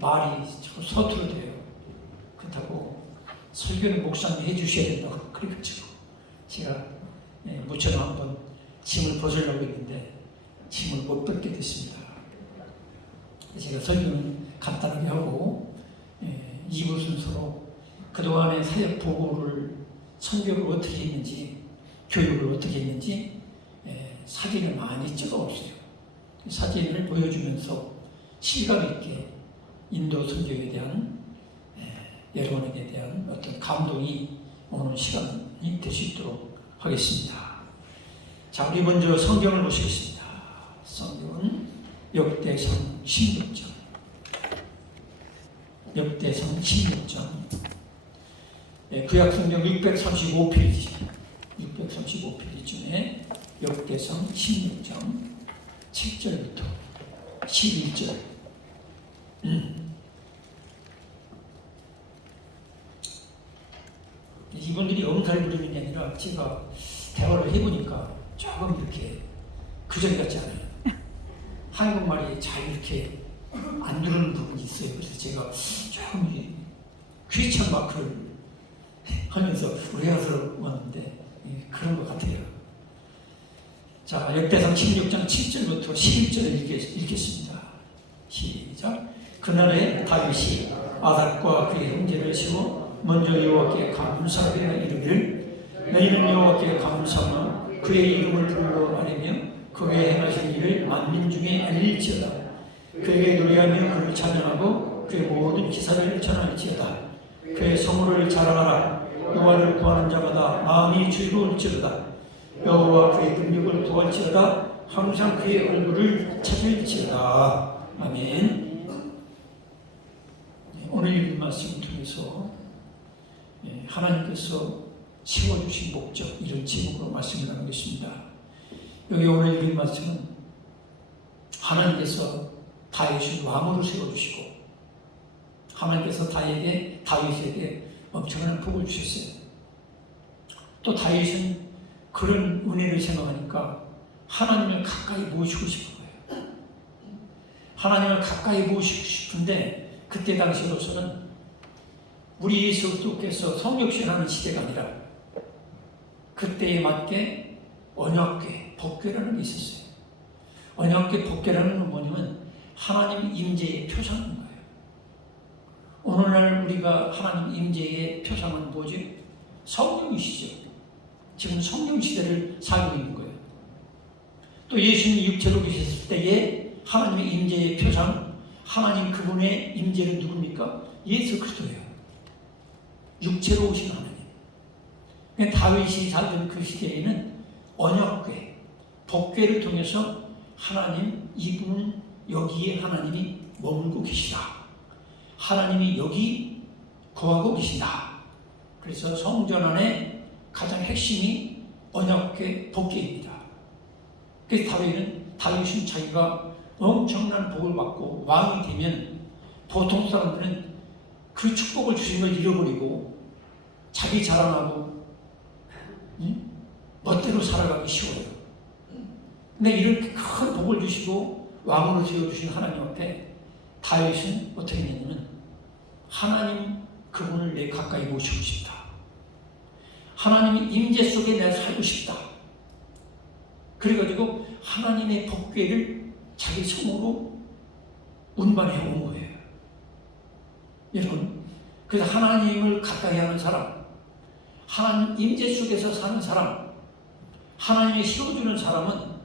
말이 서투르대요. 그렇다고 설교는 목사님이 해주셔야 된다고 그래가지고 제가 무처럼 한번 짐을 벗으려고 했는데 짐을 못 벗게 됐습니다. 제가 설교는 간단하게 하고 2부 순서로 그동안의 사역 보고를 선교를 어떻게 했는지 교육을 어떻게 했는지 사진을 많이 찍어왔어요. 사진을 보여주면서 실감 있게 인도 선교에 대한 여러분에게 대한 어떤 감동이 오는 시간이 될 수 있도록 하겠습니다. 자, 우리 먼저 성경을 보시겠습니다. 성경은 역대상 16장. 역대상 16장. 구약 성경 635페이지. 635페이지 중에 역대상 16장 7절부터 11절. 이분들이 엄살 부리는 게 아니라 제가 대화를 해보니까 조금 이렇게 그전 같지 않아요. 한국말이 잘 이렇게 안 들어오는 부분이 있어요. 그래서 제가 조금 퀴천 마크를 하면서 의아스러웠는데 그런 것 같아요. 자, 역대상 16장 7절부터 11절을 읽겠습니다. 시작. 그날에 다윗이 아삭과 그의 형제를 세워 먼저 여호와께 감사하며 이르기를 너희는 여호와께 감사하며 그의 이름을 불러 아뢰며 그의 행하신 일을 만민 중에 알릴지어다. 그에게 노래하며 그를 찬양하고 그의 모든 기사를 전할지어다. 그의 성호를 자랑하라. 여호와를 구하는 자마다 마음이 즐거울지어다. 여호와 그의 능력을 구할지어다. 항상 그의 얼굴을 찾을지어다. 아멘. 오늘 읽은 말씀을 통해서 하나님께서 세워주신 목적, 이런 제목으로 말씀을 나누겠습니다. 여기 오늘 읽은 말씀은 하나님께서 다윗을 왕으로 세워주시고 하나님께서 다윗에게 엄청난 복을 주셨어요. 또 다윗은 그런 은혜를 생각하니까 하나님을 가까이 모시고 싶은 거예요. 하나님을 가까이 모시고 싶은데 그때 당시로서는 우리 예수 그리스도께서 성육신하는 시대가 아니라 그때에 맞게 언약궤, 법궤라는 게 있었어요. 언약궤, 법궤라는 건 뭐냐면 하나님 임재의 표상인 거예요. 오늘날 우리가 하나님 임재의 표상은 뭐지? 성령이시죠. 지금 성령 시대를 살고 있는 거예요. 또 예수님이 육체로 계셨을 때에 하나님의 임재의 표상, 하나님 그분의 임재는 누굽니까? 예수 그리스도예요. 육체로 오신 하나님. 다윗이 살던 그 시대에는 언약궤, 법궤를 통해서 하나님, 이분은 여기에 하나님이 머물고 계시다. 하나님이 여기 거하고 계신다. 그래서 성전 안에 가장 핵심이 언약궤, 법궤입니다. 그래서 다윗은 자기가 엄청난 복을 받고 왕이 되면 보통 사람들은 그 축복을 주신 걸 잃어버리고 자기 자랑하고 멋대로 살아가기 쉬워요. 근데 이렇게 큰 복을 주시고 왕으로 세워주신 하나님 앞에 다윗은 어떻게 했냐면 하나님 그분을 내 가까이 모시고 싶다. 하나님의 임재 속에 내가 살고 싶다. 그래가지고 하나님의 법궤를 자기 손으로 운반해 온 거예요. 여러분, 그래서 하나님을 가까이 하는 사람, 하나님 임재 속에서 사는 사람, 하나님이 세워주는 사람은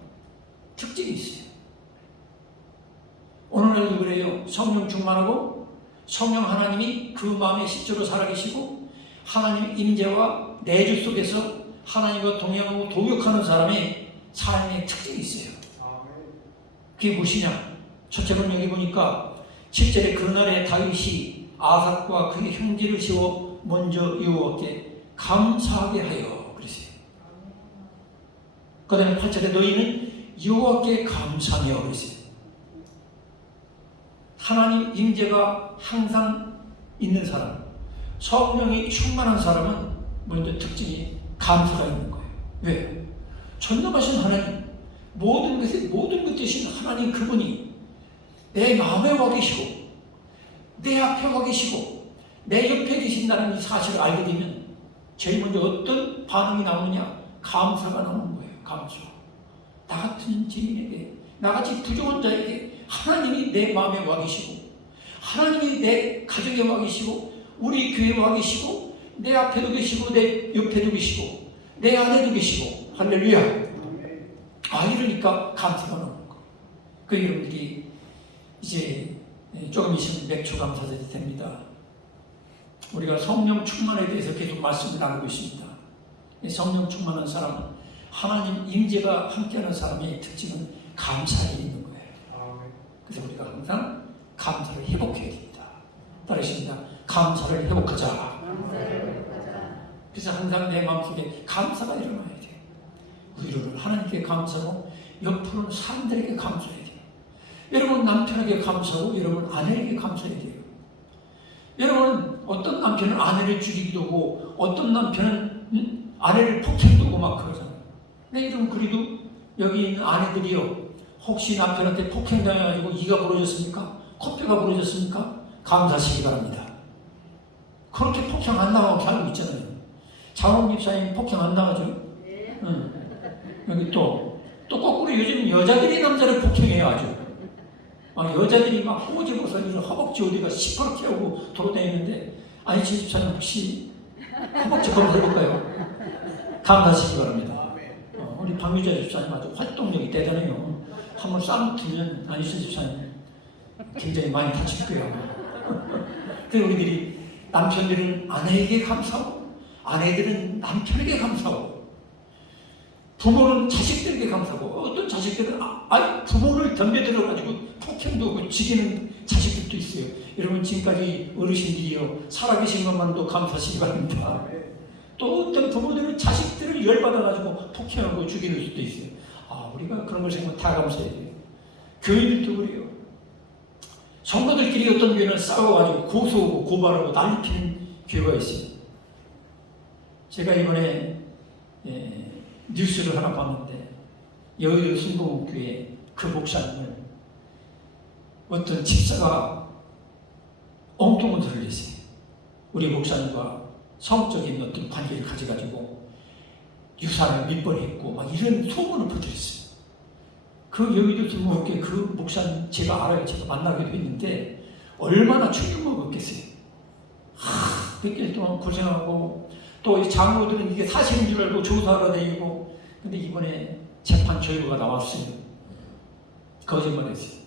특징이 있어요. 오늘날도 그래요. 성령 충만하고 성령 하나님이 그 마음에 실제로 살아계시고 하나님 임재와 내주 속에서 하나님과 동행하고 동역하는 사람의 삶의 특징이 있어요. 그게 무엇이냐? 첫째는 여기 보니까 7절에 그날에 다윗이 아삭과 그의 형제를 세워 먼저 여호와께 감사하게 하여 그랬어요. 그 다음에 8절에 너희는 여호와께 감사하며 그랬어요. 하나님 임재가 항상 있는 사람, 성령이 충만한 사람은 먼저 특징이 감사가 있는 거예요. 왜? 전능하신 하나님, 모든 것 대신 하나님 그분이 내 마음에 와 계시고 내 앞에 와 계시고 내 옆에 계신다는 이 사실을 알게 되면 제일 먼저 어떤 반응이 나오느냐? 감사가 나오는 거예요. 감사. 나 같은 죄인에게, 나같이 부족한 자에게 하나님이 내 마음에 와 계시고, 하나님이 내 가정에 와 계시고, 우리 교회에 와 계시고, 내 앞에도 계시고, 내 옆에도 계시고, 내 안에도 계시고, 할렐루야. 이러니까 감사가 나오는 거. 그 여러분들이 이제 조금 있으면 맥주 감사절이 됩니다. 우리가 성령 충만에 대해서 계속 말씀을 나누고 있습니다. 성령 충만한 사람은 하나님 임재가 함께하는 사람의 특징은 감사에 있는 거예요. 그래서 우리가 항상 감사를 회복해야 됩니다. 따르십니다. 감사를 회복하자. 그래서 항상 내 마음속에 감사가 일어나야 돼요. 위로를 하나님께 감사하고 옆으로는 사람들에게 감사해야 돼요. 여러분 남편에게 감사하고 여러분 아내에게 감사해야 돼요. 여러분 어떤 남편은 아내를 죽이기도 하고 어떤 남편은 아내를 폭행도 하고 막 그러잖아요. 근데 여러분 그래도 여기 있는 아내들이요, 혹시 남편한테 폭행당해가지고 이가 부러졌습니까? 코뼈가 부러졌습니까? 감사하시기 바랍니다. 그렇게 폭행 안 당하고 살고 있잖아요. 장원 집사님 폭행 안 당하죠? 여기 또 거꾸로 요즘 여자들이 남자를 폭행해요. 아주 여자들이 막 꼬집어서 허벅지 어디가 시퍼렇게 하고 돌아다니는데, 아니 제 집사님 혹시 허벅지 검사 해볼까요? 감사하시기 바랍니다. 우리 박유자 집사님 아주 활동력이 대단해요. 한번 싸움 틀면 안희수 집사님 굉장히 많이 다칠 거예요. 그래서 우리들이 남편들은 아내에게 감사하고 아내들은 남편에게 감사하고 부모는 자식들에게 감사하고, 어떤 자식들은 부모를 덤벼들어가지고 폭행도 하고 죽이는 자식들도 있어요. 여러분 지금까지 어르신들이요 살아계신 것만도 감사하시기 바랍니다. 또 어떤 부모들은 자식들을 열받아가지고 폭행하고 죽이는 수도 있어요. 우리가 그런 걸 생각하면 다 감사해야 돼요. 교인들도 그래요. 성도들끼리 어떤 교회는 싸워가지고 고소하고 고발하고 난리피는 교회가 있어요. 제가 이번에 뉴스를 하나 봤는데 여의도 순복음교회 그 목사님을 어떤 집사가 엉뚱한 소리를 했어요. 우리 목사님과 성적인 어떤 관계를 가져가지고 유산을 밑벌이했고 막 이런 소문을 퍼뜨렸어요. 그 여의도 순복음교회 그 목사님 제가 알아요. 제가 만나기도 했는데 얼마나 충격을 먹었겠어요. 몇 개월 동안 고생하고 또 이 장로들은 이게 사실인 줄 알고 조사하러 다니고, 근데 이번에 재판 결과가 나왔어요. 거짓말했어요.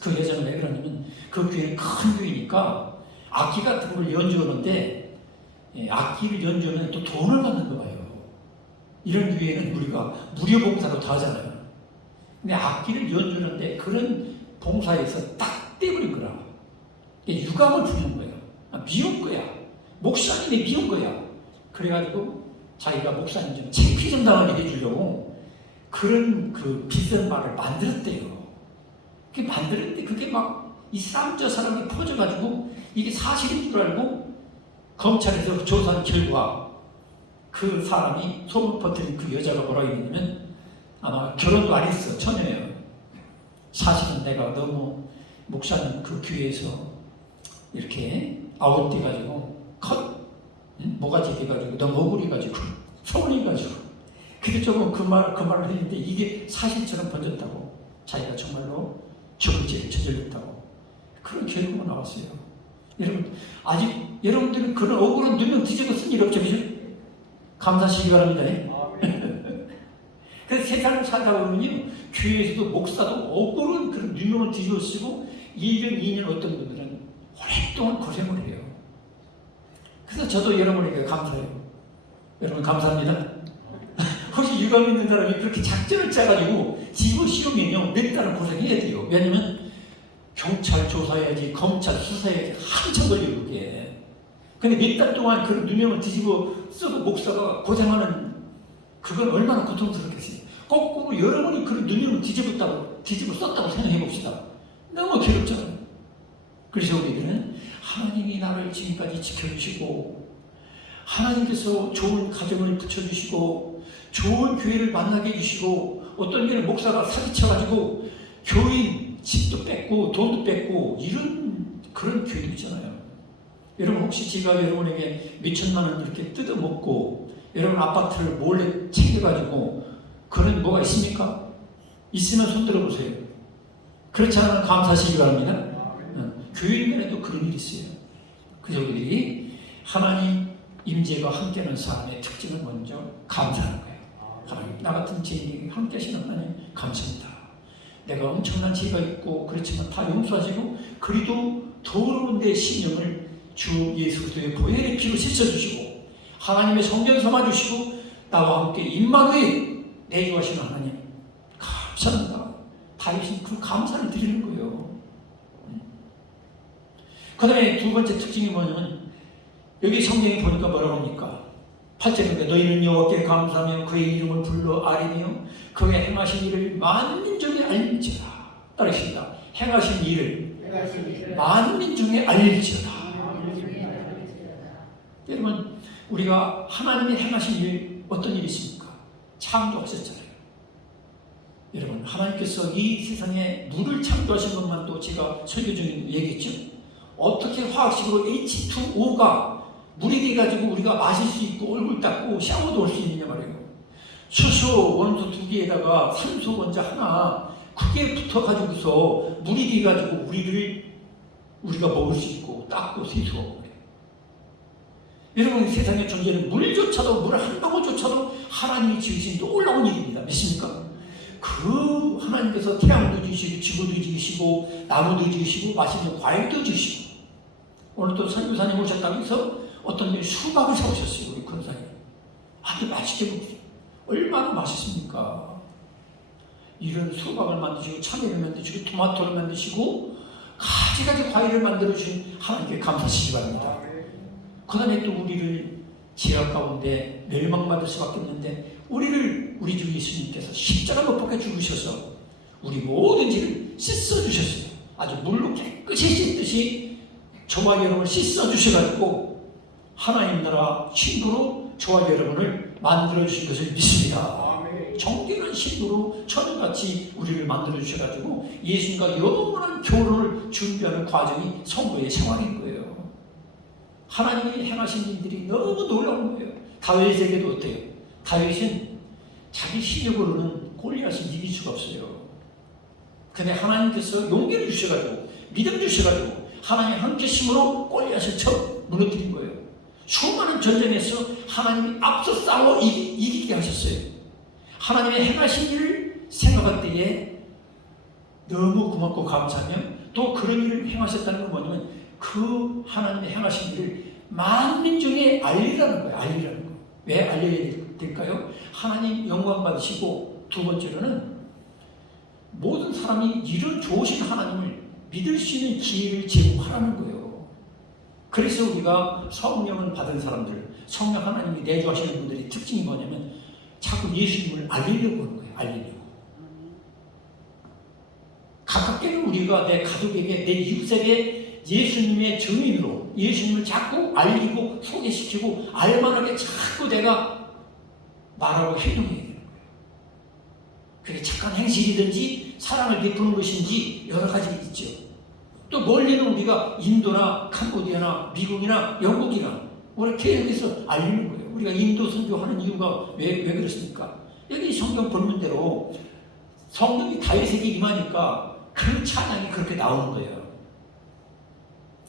그 여자는 왜 그러냐면 그 교회는 큰 교회니까 악기 같은 걸 연주하는데 악기를 연주하면 또 돈을 받는 거 봐요. 이런 교회는 우리가 무료 봉사로 다 하잖아요. 근데 악기를 연주하는데 그런 봉사에서 딱 떼버린 거라. 유감을 부리는 거예요. 미운 거야. 목사님이 미운 거야. 그래가지고 자기가 목사님 좀 창피 좀 당하게 해주려고 그런 그 비싼 말을 만들었대요. 그게 만들었는데 그게 막 이 사람 저 사람이 퍼져가지고 이게 사실인 줄 알고 검찰에서 조사한 결과 그 사람이 소문 퍼뜨린 그 여자가 뭐라고 했냐면 아마 결혼도 안 했어. 처녀예요. 사실은 내가 너무 목사님 그 교회에서 이렇게 아웃돼가지고 모가지 돼가지고 너무 억울해가지고 서운해가지고 그게 조금 그 말을 했는데 이게 사실처럼 번졌다고, 자기가 정말로 죽을 죄를 저질렀다고 그런 결과가 나왔어요. 여러분 아직 여러분들은 그런 억울한 누명 뒤집어 쓴 일 없죠? 그죠? 감사하시기 바랍니다. 그래서 세상을 살다 보면요 교회에서도 목사도 억울한 그런 누명을 뒤집어 쓰고 1년 2년 어떤 분들은 오랫동안 고생을 해요. 그래서 저도 여러분에게 감사해요. 여러분 감사합니다. 혹시 유감 있는 사람이 그렇게 작전을 짜가지고 집어 씌우면요 몇 달을 고생해야 돼요. 왜냐면 경찰 조사해야지, 검찰 수사해야지, 한참 걸려요 그게. 근데 몇 달 동안 그런 누명을 뒤집어 써도 목사가 고생하는, 그건 얼마나 고통스럽겠어요. 거꾸로 여러분이 그런 누명을 뒤집어 썼다고 생각해 봅시다. 너무 괴롭잖아요. 그래서 우리들은 하나님이 나를 지금까지 지켜주시고 하나님께서 좋은 가정을 붙여주시고 좋은 교회를 만나게 해주시고, 어떤 교회는 목사가 사기쳐가지고 교인 집도 뺏고 돈도 뺏고 이런 그런 교회도 있잖아요. 여러분 혹시 제가 여러분에게 몇천만 원 이렇게 뜯어먹고 여러분 아파트를 몰래 챙겨가지고 그런 뭐가 있습니까? 있으면 손 들어보세요. 그렇지 않으면 감사하시기 바랍니다. 교인간에도 그런 일이 있어요. 그래서 우리들이 하나님 임재가 함께하는 사람의 특징은 먼저 감사하는 거예요. 하나님, 나 같은 죄인이 함께 하시는 하나님 감사합니다. 내가 엄청난 죄가 있고 그렇지만 다 용서하시고 그래도 더러운 내 심령을 주 예수 그리스도의 보혈의 피로 씻어주시고 하나님의 성전 삼아주시고 나와 함께 임마누엘 내주하시는 하나님 감사합니다. 다윗은 그 감사를 드리는 거예요. 그 다음에 두 번째 특징이 뭐냐면 여기 성경에 보니까 뭐라고 합니까? 8절에 너희는 여호와께 감사하며 그의 이름을 불러 아뢰며 그의 행하신 일을 만민중에 알릴지어다. 따르십니다. 행하신 일을 만민중에 알릴지어다. 여러분 우리가 하나님이 행하신 일 어떤 일이 있습니까? 창조하셨잖아요. 여러분 하나님께서 이 세상에 물을 창조하신 것만도 제가 설교 중에 얘기했죠. 어떻게 화학식으로 H2O가 물이 돼가지고 우리가 마실 수 있고 얼굴 닦고 샤워도 할 수 있느냐 말이에요. 수소 원소 두 개에다가 산소 원자 하나 그게 붙어가지고서 물이 돼가지고 우리가 먹을 수 있고 닦고 세수하고 그래요. 여러분 세상에 존재하는 물조차도 물 한 방울조차도 하나님이 지으신 놀라운 일입니다. 믿습니까? 그 하나님께서 태양도 지으시고 지구도 지으시고 나무도 지으시고 맛있는 과일도 지으시고 오늘 또 선교사님 오셨다고 해서 어떤 분이 수박을 사오셨어요. 우리 권사님 아주 맛있게 먹었어요. 얼마나 맛있습니까? 이런 수박을 만드시고 참외를 만드시고 토마토를 만드시고 가지가지 과일을 만들어주신 하나님께 감사하시기 바랍니다. 그 다음에 또 우리를 지하 가운데 멸망받을 수밖에 없는데 우리 주 예수님께서 십자가 못 박혀 죽으셔서 우리 모든 죄를 씻어주셨어요. 아주 물로 깨끗이 씻듯이 저와 여러분을 씻어주셔가지고 하나님 나라 신부로 저와 여러분을 만들어주신 것을 믿습니다. 정결한 신부로 천같이 우리를 만들어주셔가지고 예수님과 영원한 결혼을 준비하는 과정이 성도의 생활인 거예요. 하나님이 행하신 일들이 너무 놀라운 거예요. 다윗에게도 어때요? 다윗은 자기 실력으로는 골리앗을 이길 수가 없어요. 근데 하나님께서 용기를 주셔가지고 믿음 주셔가지고 하나님의 함께심으로 골리앗을 쳐 무너뜨린 거예요. 수많은 전쟁에서 하나님이 앞서 싸워 이기게 하셨어요. 하나님의 행하신 일을 생각할 때에 너무 고맙고 감사하며 또 그런 일을 행하셨다는 건 뭐냐면 그 하나님의 행하신 일을 만민중에 알리라는 거예요. 알리라는 거예요. 왜 알려야 될까요? 하나님 영광 받으시고 두 번째로는 모든 사람이 이런 좋으신 하나님을 믿을 수 있는 기회를 제공하라는 거예요. 그래서 우리가 성령을 받은 사람들, 성령 하나님이 내주하시는 분들의 특징이 뭐냐면 자꾸 예수님을 알리려고 하는 거예요. 알리려고. 가깝게는 우리가 내 가족에게, 내 이웃에게 예수님의 증인으로 예수님을 자꾸 알리고 소개시키고 알만하게 자꾸 내가 말하고 행동해야 되는 거예요. 그게 착한 행실이든지 사랑을 베푸는 것인지 여러 가지 있죠. 또 멀리는 우리가 인도나 캄보디아나 미국이나 영국이나 우리 계속해서 알리는 거예요. 우리가 인도 선교하는 이유가 왜 그렇습니까? 여기 성경 본문대로 성령이 다윗에게 임하니까 그 찬양이 그렇게 나오는 거예요.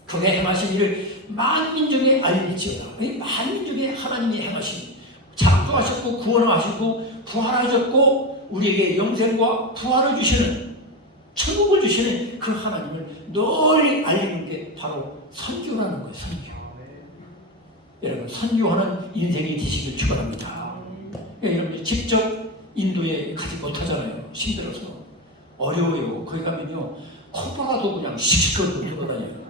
그의 행하신 일을 만민중에 알릴지어다. 만민중에 하나님이 행하신 창조하셨고 구원하시고 부활하셨고 우리에게 영생과 부활을 주시는 천국을 주시는 그 하나님을 널리 알리는 게 바로 선교라는 거예요. 선교. 여러분 선교하는 인생이 되시길 축원합니다. 여러분 직접 인도에 가지 못하잖아요. 힘들어서 어려워요. 거기 가면요 코보라도 그냥 씩씩거리고 돌아다녀요.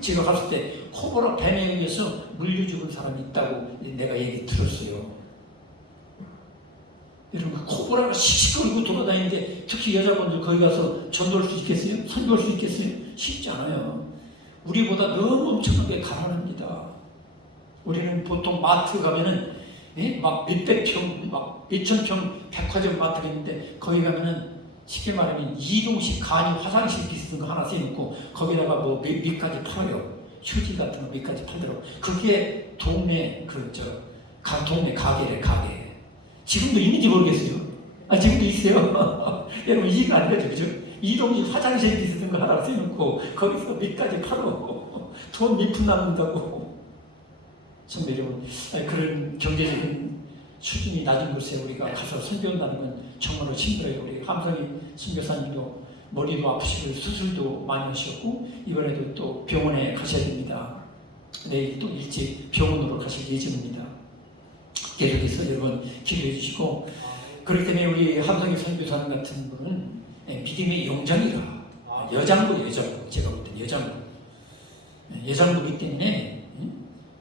제가 갔을 때 코보라 뱀에 의해서 물려 죽은 사람이 있다고 내가 얘기 들었어요. 여러분 코보라가 씩씩거리고 돌아다니는데 특히 여자분들 거기 가서 전도할 수 있겠어요? 선교할 수 있겠어요? 쉽지 않아요. 우리보다 너무 엄청나게 가난합니다. 우리는 보통 마트 가면은 막 몇백 평, 막 몇천 평 백화점 마트가 있는데 거기 가면은 쉽게 말하면 이동식 간이 화장실 비슷한 거 하나 써놓고 거기다가 뭐 밑까지 팔아요. 휴지 같은 거 밑까지 팔더라고. 그게 동네 동네 가게래, 가게. 지금도 있는지 모르겠어요. 지금도 있어요. 여러분 이해가 안 되죠, 그죠? 이동식 화장실 비슷한 거 하나 써놓고 거기서 밑까지 팔어. 돈 몇 푼 남는다고. 선배 여러분, 그런 경제적인 수준이 낮은 곳에 우리가 가서 설교한다는 건 정말로 힘들어요. 우리 함성희 선교사님도 머리도 아프시고 수술도 많이 하셨고 이번에도 또 병원에 가셔야 됩니다. 내일 또 일찍 병원으로 가실 예정입니다. 계속해서 여러분 기도해 주시고, 그렇기 때문에 우리 함성희 선교사님 같은 분은 믿음의 용장이라, 여장부 제가 볼 때 여장부이기 때문에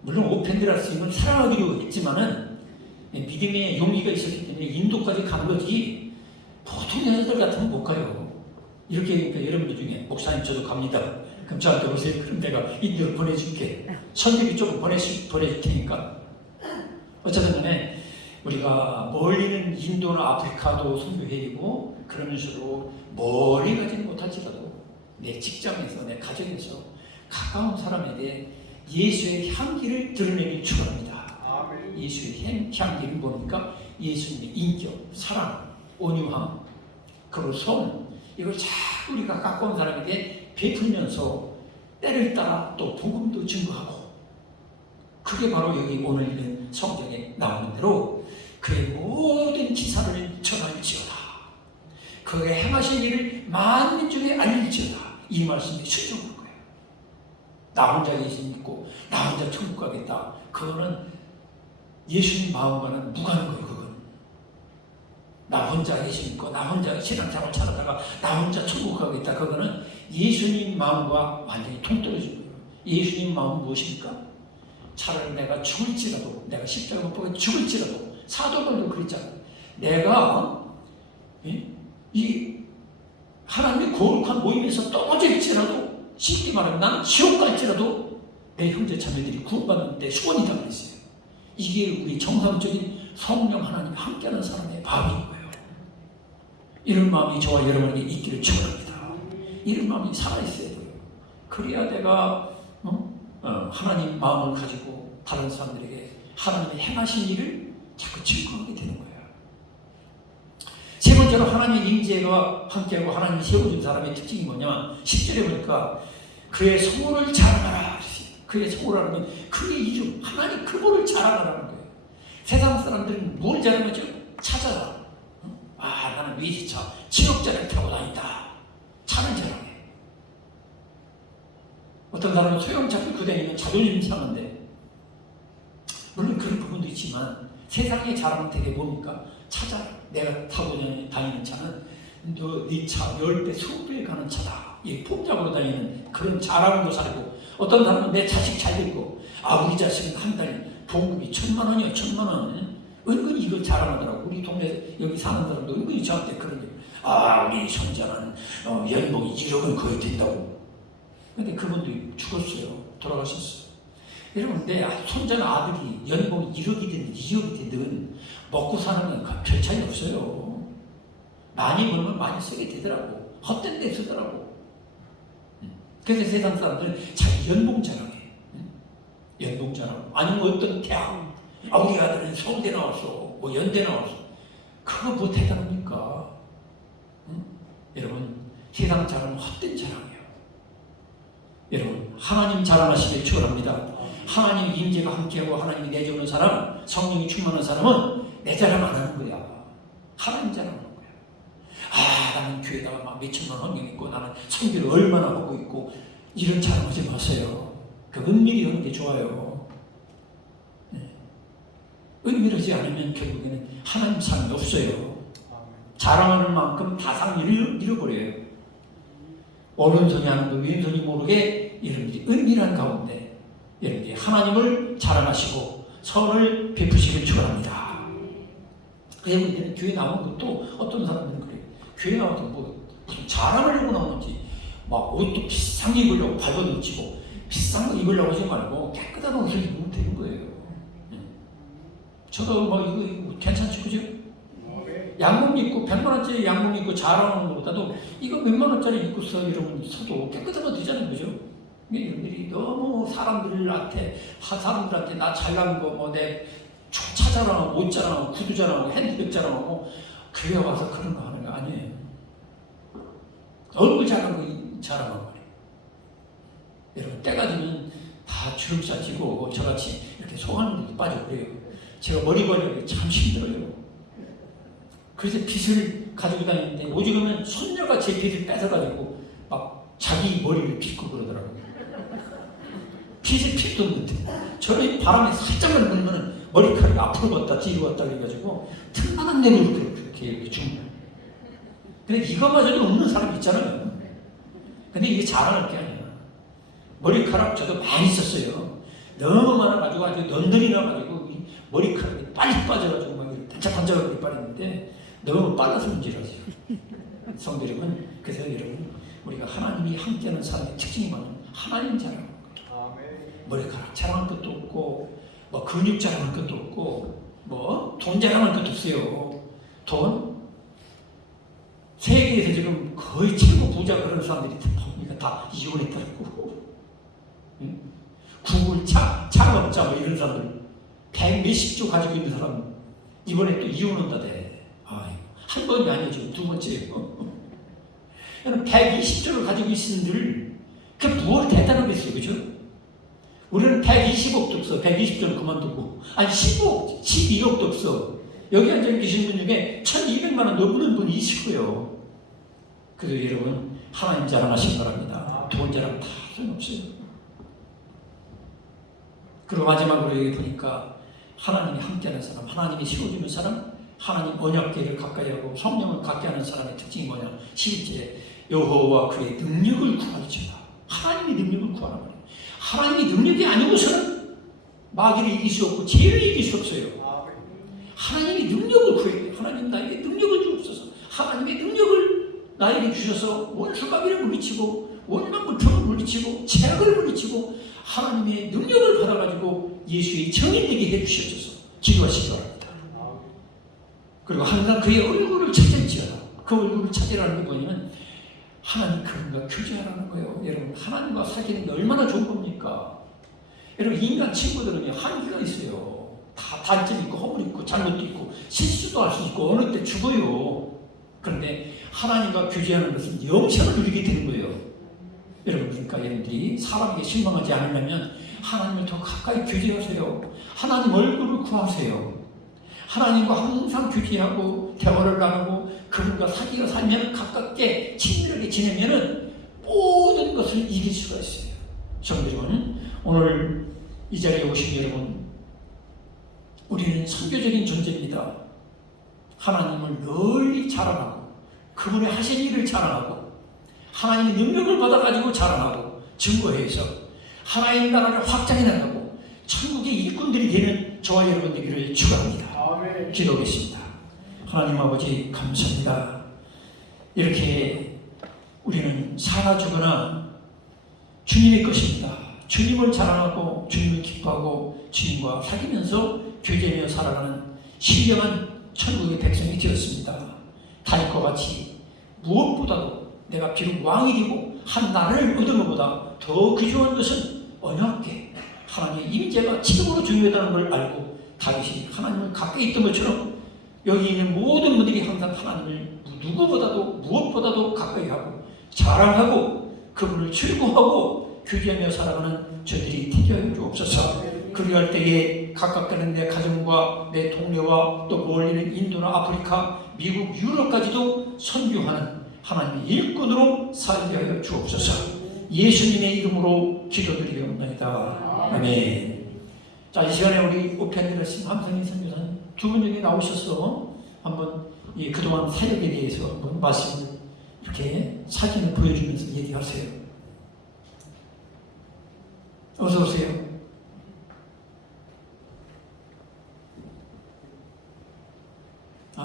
물론 오펜드라 스님은 사랑하기도 했지만은 믿음의 용기가 있었기 때문에 인도까지 간 거지 보통 여자들 같으면 못 가요. 이렇게 하니까 여러분들 중에 목사님 저도 갑니다. 그럼 저한테 오세요. 그럼 내가 인도를 보내줄게. 선교비 조금 보내줄 테니까. 어쨌든 간에 우리가 멀리는 인도나 아프리카도 선교해이고 그런 식으로 멀리 가지는 못할지라도 내 직장에서 내 가정에서 가까운 사람에게 예수의 향기를 드러내기 축원합니다. 예수의 향기를 보니까 예수님의 인격, 사랑, 온유함, 그리고 성, 이걸 자꾸 우리가 가까운 사람에게 베풀면서 때를 따라 또 복음도 증거하고, 그게 바로 여기 오늘 읽은 성경에 나오는 대로 그의 모든 기사를 전할지어다, 그의 행하신 일을 만민 중에 알릴지어다, 이 말씀이 순종한 거예요. 나 혼자 예수 믿고 나 혼자 천국 가겠다, 그거는 예수님 마음과는 무관한 거예요. 그건 나 혼자 예수 믿고 나 혼자 신앙생활 찾아다가 나 혼자 천국 가겠다, 그거는 예수님 마음과 완전히 동떨어진 거예요. 예수님 마음은 무엇입니까? 차라리 내가 죽을지라도, 내가 십자가 못 보고 죽을지라도, 사도들도 그랬잖아요. 내가 이 하나님의 거룩한 모임에서 떨어질지라도, 쉽게 말하면 나는 지옥 갈지라도 내 형제 자매들이 구원받는 데 소원이다 그랬어요. 이게 우리 정상적인 성령 하나님 함께하는 사람의 마음인 거예요. 이런 마음이 저와 여러분에게 있기를 축원합니다. 이런 마음이 살아있어야 돼요. 그래야 내가 하나님 마음을 가지고 다른 사람들에게 하나님의 행하신 일을 자꾸 증거하게 되는 거예요. 세 번째로 하나님의 임재가 함께하고 하나님이 세워준 사람의 특징이 뭐냐면 10절에 보니까 그의 소원을 자랑하라. 그의 소원하는 그의 이름, 하나님 그분을 자랑하라는 거예요. 세상 사람들은 뭘 자랑하죠? 찾아라. 나는 외제차 7억짜리를 타고 다닌다. 차를 자랑해. 어떤 사람은 소형차를 그 다니면 자존심 상한데, 물론 그런 부분도 있지만 세상의 자랑은 되게 뭡니까? 찾아라. 내가 타고 다니는 차는 네 차 10배, 20배 가는 차다. 이 폭작으로 다니는 그런 자랑도 살고, 어떤 사람은 내 자식 잘 되고, 우리 자식은 한 달 보험금이 1,000만 원이요, 1,000만 원. 은근히 이걸 자랑하더라고. 우리 동네 여기 사는 사람도 은근히 저한테 그런 게, 우리 손자는 연봉이 1억은 거의 된다고. 근데 그분도 죽었어요. 돌아가셨어요. 여러분, 내 손자는 아들이 연봉이 1억이든 2억이 되든 먹고 사는 건 별 차이 없어요. 많이 벌면 많이 쓰게 되더라고. 헛된 데 쓰더라고. 그래서 세상 사람들은 자기 연봉 자랑해. 연봉 자랑. 아니면 어떤 대학. 우리 아들은 서울대 나왔어. 뭐 연대 나왔어. 그거 뭐 대단합니까? 여러분, 세상 자랑은 헛된 자랑이에요. 여러분, 하나님 자랑하시길 축원합니다. 하나님 임재가 함께하고 하나님이 내주는 사람, 성령이 충만한 사람은 내 자랑 안 하는 거야. 하나님 자랑하는 거야. 나는 교회다가 막 몇천만 환경 있고, 나는 선교를 얼마나 하고 있고, 이런 자랑하지 마세요. 그 은밀히 하는 게 좋아요. 은밀하지 않으면 결국에는 하나님 상이 없어요. 자랑하는 만큼 다상을 잃어버려요. 오른손이 하는 거 왼손이 모르게 여러분들이 은밀한 가운데 여러분들이 하나님을 자랑하시고 선을 베푸시길 축원합니다. 여러분들은 교회 나오는 것도 어떤 사람들은 그래요. 교회 나와서 무슨 자랑하려고 나오는지, 막 옷도 비싼 거 입으려고 발도 넘치고 비싼 거 입으려고 하지 말고 깨끗한 옷을 입으면 되는 거예요. 저도 이거 괜찮지, 그죠? 양복 입고 100만 원짜리 양복 입고 자랑하는 것보다도 이거 몇만 원짜리 입고서 여러분 서도 깨끗하면 되잖아요, 그죠? 여러분들이 너무 사람들한테 나 잘난 거 뭐 내 차 자랑하고 옷 자랑하고 구두 자랑하고 핸드백 자랑하고 교회 와서 그런 거 하는 거 아니에요. 얼굴 자랑하고 말이에요. 여러분 때가 되면 다 주름살 찌고 저같이 이렇게 속하는 데도 빠지고 그래요. 제가 머리 관리하기 참 힘들어요. 그래서 빗을 가지고 다니는데 오죽하면 손녀가 제 빗을 뺏어가지고 막 자기 머리를 빗고 그러더라고요. 빗에 빗도 없는데 저는 바람에 살짝만 불면 머리카락이 앞으로 갔다 뒤로 갔다 그래가지고 틈만한 대로 이렇게 줍니다. 근데 이거마저도 없는 사람이 있잖아요. 근데 이게 자랑할 게 아니야. 머리카락 저도 많이 썼어요. 너무 많아가지고 아주 넌들이 나가지고 머리카락이 빨리 빠져가지고 막 반짝반짝하게 빠졌는데 너무 빨라서 문제라지. 성도 여러분, 그래서 여러분 우리가 하나님이 함께하는 사람의 특징이 뭐냐면 하나님 자랑하는 거예요. 머리카락 자랑할 것도 없고 뭐 근육 자랑할 것도 없고 뭐 돈 자랑할 것도 없어요. 돈 세계에서 지금 거의 최고 부자 그런 사람들이 보니까 다 이혼했더라고. 응? 구글 창업자 뭐 이런 사람들 100몇십조 가지고 있는 사람 이번에 또 이혼한다대. 한 번이 아니죠. 두 번째예요. 120조를 가지고 있는 분들 그 무엇 대단하겠어요, 그죠? 우리는 120억도 없어. 120조는 그만두고 아니 10억, 12억도 없어. 여기 앉아 계신 분 중에 1200만 원 넘는 분이 있고요. 그래서 여러분 하나님 자랑하시기 바랍니다. 돈 자랑 다 소용없어요. 그리고 마지막으로 여기 보니까 하나님이 함께하는 사람, 하나님이 세워주는 사람, 하나님 언약궤를 가까이 하고 성령을 가까이 하는 사람의 특징이 뭐냐? 11절에 여호와 그의 능력을 구하리라. 하나님의 능력을 구하라 말이에요. 하나님의 능력이 아니고서는 마귀를 이길 수 없고 죄를 이길 수 없어요. 하나님의 능력을 구해요. 하나님 나에게 능력을 주옵소서. 하나님의 능력을 나에게 주셔서 원수마귀를 물리치고 원망불평을 물리치고 죄악을 물리치고 하나님의 능력을 받아가지고 예수의 정인 되게 해주시옵소서. 기도하시기 바랍니다. 그리고 항상 그의 얼굴을 찾을지어다. 그 얼굴을 찾으라는 게 뭐냐면 하나님 그분과 교제하라는 거예요. 여러분 하나님과 사귀는 게 얼마나 좋은 겁니까? 여러분 인간 친구들은 한계가 있어요. 다 단점이 있고 허물 있고 잘못도 있고 실수도 할 수 있고 어느 때 죽어요. 그런데 하나님과 교제하는 것은 영생을 누리게 되는 거예요. 여러분 그러니까 여러분들이 사람에게 실망하지 않으려면 하나님을 더 가까이 교제하세요. 하나님 얼굴을 구하세요. 하나님과 항상 교제하고 대화를 나누고 그분과 사귀어 살면 가깝게 친밀하게 지내면 모든 것을 이길 수가 있어요. 성도 여러분, 오늘 이 자리에 오신 여러분, 우리는 선교적인 존재입니다. 하나님을 널리 자랑하고 그분의 하신 일을 자랑하고 하나님의 능력을 받아가지고 자랑하고 증거해서 하나님 나라를 확장해 나가고 천국의 일꾼들이 되는 저와 여러분 되기를 축원합니다. 기도하겠습니다. 하나님 아버지 감사합니다. 이렇게 우리는 살아 죽으나 주님의 것입니다. 주님을 자랑하고 주님을 기뻐하고 주님과 사귀면서 교제하며 살아가는 신령한 천국의 백성이 되었습니다. 다윗과 같이 무엇보다도 내가 비록 왕이 되고 한 나라를 얻은 것보다 더 귀중한 것은 언약궤 하나님의 임재가 지금으로 중요하다는 걸 알고 다윗이 하나님을 가까이 있던 것처럼 여기 있는 모든 분들이 항상 하나님을 누구보다도 무엇보다도 가까이 하고 자랑하고 그분을 즐거워하고 교제하며 살아가는 저들이 되게 하여 주옵소서. 그리할 때에 각각가는 내 가정과 내 동료와 또 멀리는 인도나 아프리카, 미국, 유럽까지도 선교하는 하나님의 일꾼으로 살게 하여 주옵소서. 예수님의 이름으로 기도드리옵나이다. 아멘. 자, 이 시간에 우리 우편들으신 함성인 선교사님 두 분 중에 나오셔서 한번 그동안 사역에 대해서 한번 말씀을 이렇게 사진을 보여주면서 얘기하세요. 어서 오세요.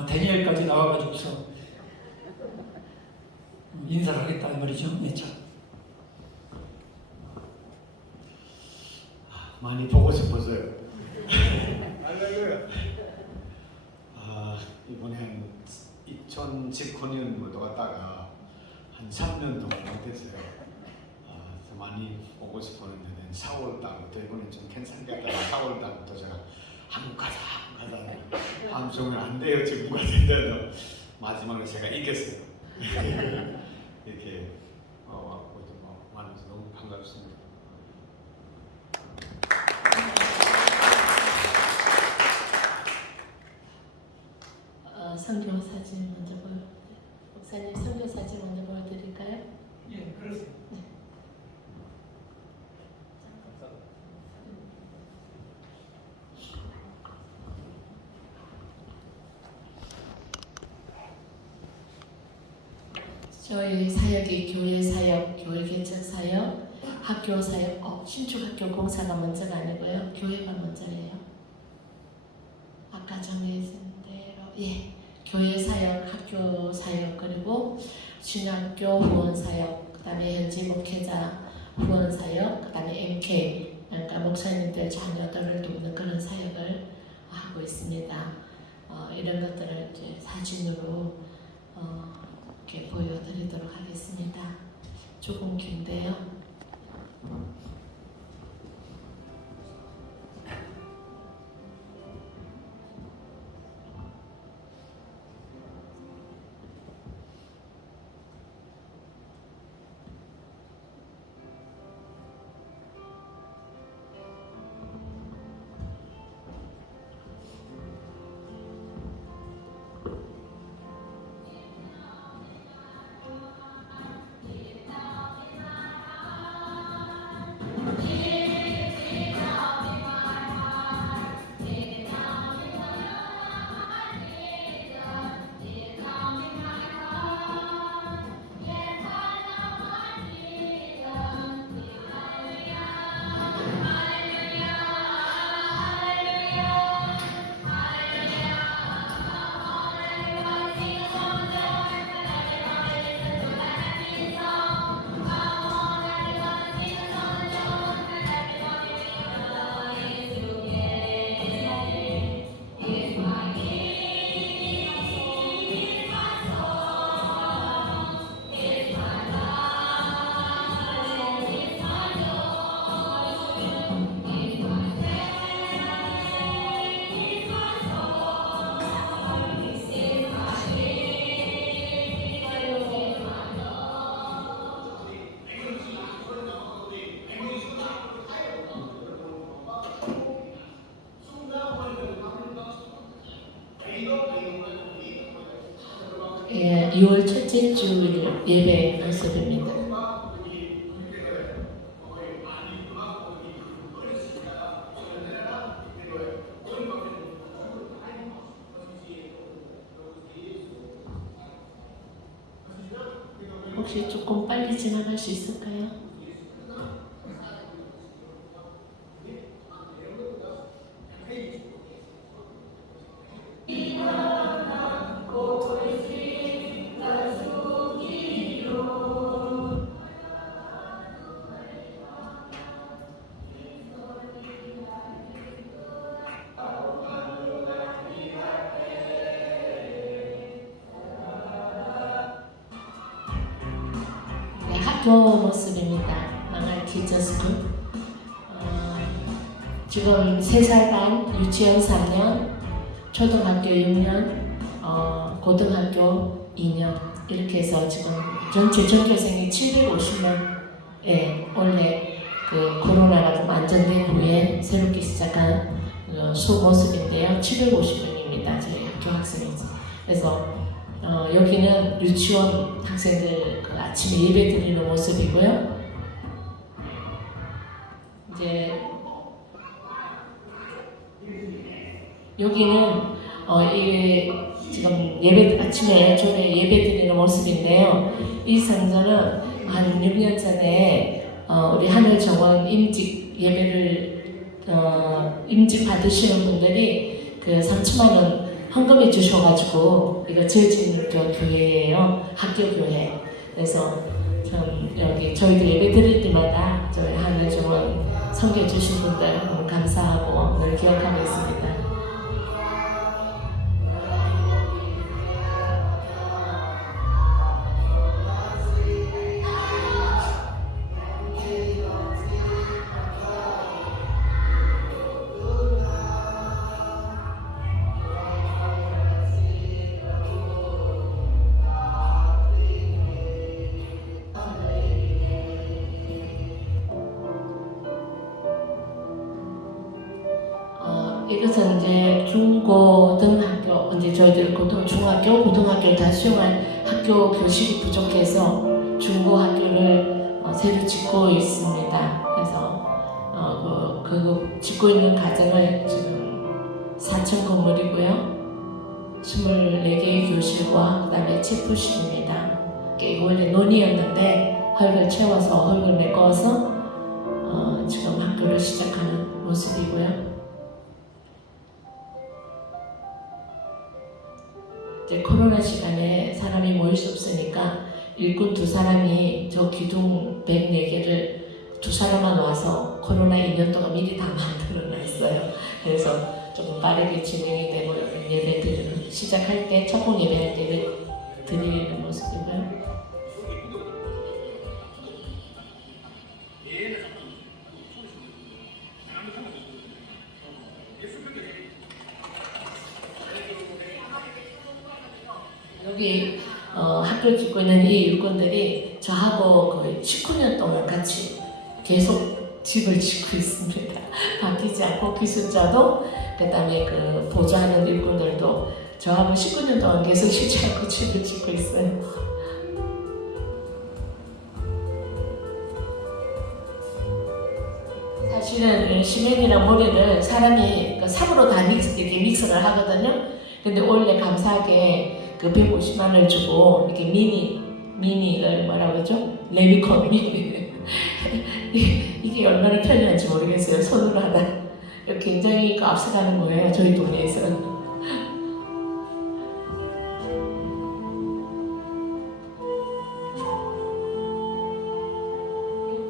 데니엘까지 나와가지고서 인사를 하겠다 이 말이죠. 네, 자. 많이 보고 싶었어요. 이번에 2019년 뭐 나갔다가 한 3년 동안 못했어요. 좀 많이 오고 싶었는데 4월달부터 이번엔 좀 괜찮겠다. 4월달부터 제가 한국 가자 방송을 안 돼요. 지금 같은데도 마지막에 제가 이겼어요. 이렇게 왔고 좀 만나서 너무 반갑습니다. 선교 사진 먼저 목사님 선교 사진 먼저 보여드릴까요? 예, 그러세요. 네. 저희 사역이 교회 사역, 교회 개척 사역, 학교 사역, 신축학교 공사가 먼저가 아니고요. 교회가 먼저예요. 아까 정해진 대로 교회 사역, 학교 사역, 그리고 신학교 후원 사역, 그다음에 현지 목회자 후원 사역, 그다음에 MK, 그러니까 목사님들 자녀들을 돕는 그런 사역을 하고 있습니다. 이런 것들을 이제 사진으로 이렇게 보여드리도록 하겠습니다. 조금 긴데요. 예, 2월 첫째 주 예배 모습입니다. 혹시 조금 빨리 지나갈 수 있을까요? 학교 모습입니다. 망할 키즈스쿨. 지금 3살 반, 유치원 3년, 초등학교 6년, 고등학교 2년 이렇게 해서 지금 전체 전교생이 750명. 원래 그 코로나가 좀 안정된 후에 새롭게 시작한 수 모습인데요. 750명입니다. 저희 학교 학생이. 그래서 여기는 유치원 학생들 그 아침에 예배 드리는 모습이고요. 이제 여기는 지금 아침에 조례 예배 드리는 모습인데요. 이 성전은 한 6년 전에 우리 하늘정원 임직 예배를 임직 받으시는 분들이 그 3천만 원 헌금해 주셔가지고 이거 지어진 교회예요. 학교 교회. 그래서 참 여기 저희들 예배 드릴 때마다 저희 하늘정원 섬겨 주신 분들 너무 감사하고 늘 기억하고 있습니다. 이것은 이제 중고등학교, 이제 저희들 중학교, 고등학교 다 수용할 학교 교실이 부족해서 중고학교를 새로 짓고 있습니다. 그래서 그 짓고 있는 과정을 지금 4층 건물이고요. 24개의 교실과 그다음에 체프실입니다. 이게 원래 논이었는데 흙을 채워서 흙을 메꿔서 지금 학교를 시작하는 모습이고요. 이제 코로나 시간에 사람이 모일 수 없으니까 일꾼 2사람이 저 기둥 104개를 2사람만 와서 코로나 2년 동안 미리 다 만들어 놨어요. 그래서 조금 빠르게 진행이 되고 예배들을 시작할 때 첫공 예배할 때를 드리는 모습이고요. 여기 학교 짓고 있는 이 일꾼들이 저하고 거의 19년 동안 같이 계속 집을 짓고 있습니다. 바뀌지 않고 기술자도 그다음에 그 보조하는 일꾼들도 저하고 19년 동안 계속 쉬지 않고 집을 짓고 있어요. 사실은 시멘이랑 모래를 사람이 삽으로 다 이렇게 믹스를 하거든요. 근데 원래 감사하게 그 150만 원을 주고 이렇게 미니를 뭐라고 하죠? 레미콘 미니 이게 얼마나 편리한지 모르겠어요. 손으로 하다 굉장히 앞서가는 거예요. 저희 동네에서는.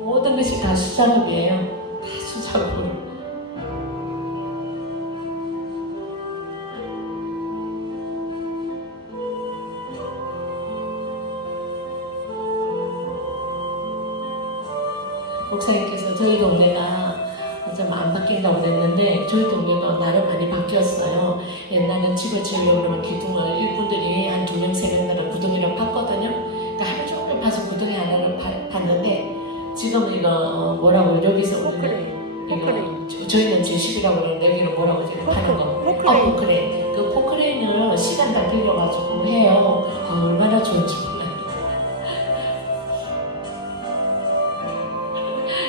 모든 것이 다 수작업이에요. 다 수작업으로. 목사님께서 저희 동네가 좀 안 바뀐다고 그랬는데 저희 동네가 나름 많이 바뀌었어요. 옛날에는 집을 지으려고 그러면 기둥을 일꾼들이 한 2명, 3명 나가 구덩이를 팠거든요. 그러니까 하루 종일 파서 구덩이 하나를 팠는데 지금은 이거 뭐라고 여기서 우리는 이거 저희는 제십이라고 그러는데 여기는 뭐라고 지금 파는 거? 포크레인. 그 포크레인을 시간당 빌려가지고 해요. 얼마나 좋은지 몰라요.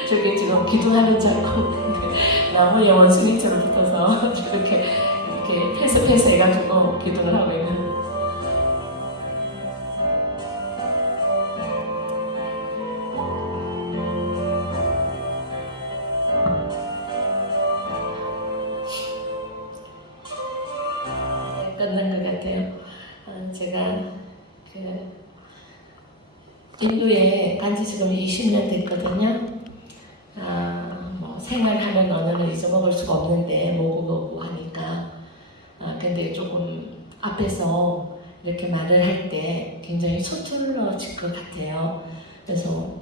저기 지금 기도하는 자고 나무에 원숭이처럼 붙어서 이렇게 패스 해가지고 기도를 하고 있는. 끝난 것 같아요. 제가 인도에 간지 지금 20년 됐거든요. 생활하는 언어는 잊어먹을 수가 없는데 모국어고 하니까 근데 조금 앞에서 이렇게 말을 할 때 굉장히 서툴러질 것 같아요. 그래서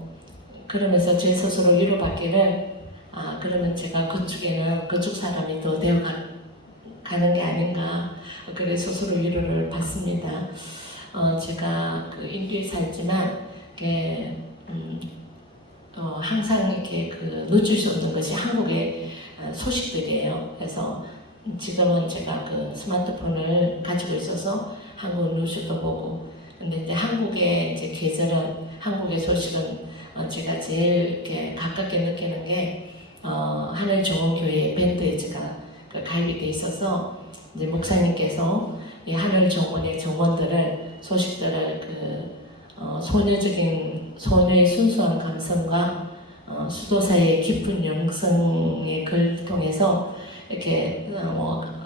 그러면서 제 스스로 위로받기를 그러면 제가 그쪽 사람이 더 되어가는 게 아닌가 그래 스스로 위로를 받습니다. 제가 그 인도에 살지만 항상 이렇게 놓칠 수 없는 것이 한국의 소식들이에요. 그래서 지금은 제가 그 스마트폰을 가지고 있어서 한국 뉴스도 보고, 근데 이제 한국의 이제 계절은 한국의 소식은 제가 제일 이렇게 가깝게 느끼는 게 하늘정원교회 밴드에즈가 가입이 돼 있어서 이제 목사님께서 이 하늘정원의 정원들을 소식들을 소녀의 순수한 감성과 수도사의 깊은 영성의 글을 통해서 이렇게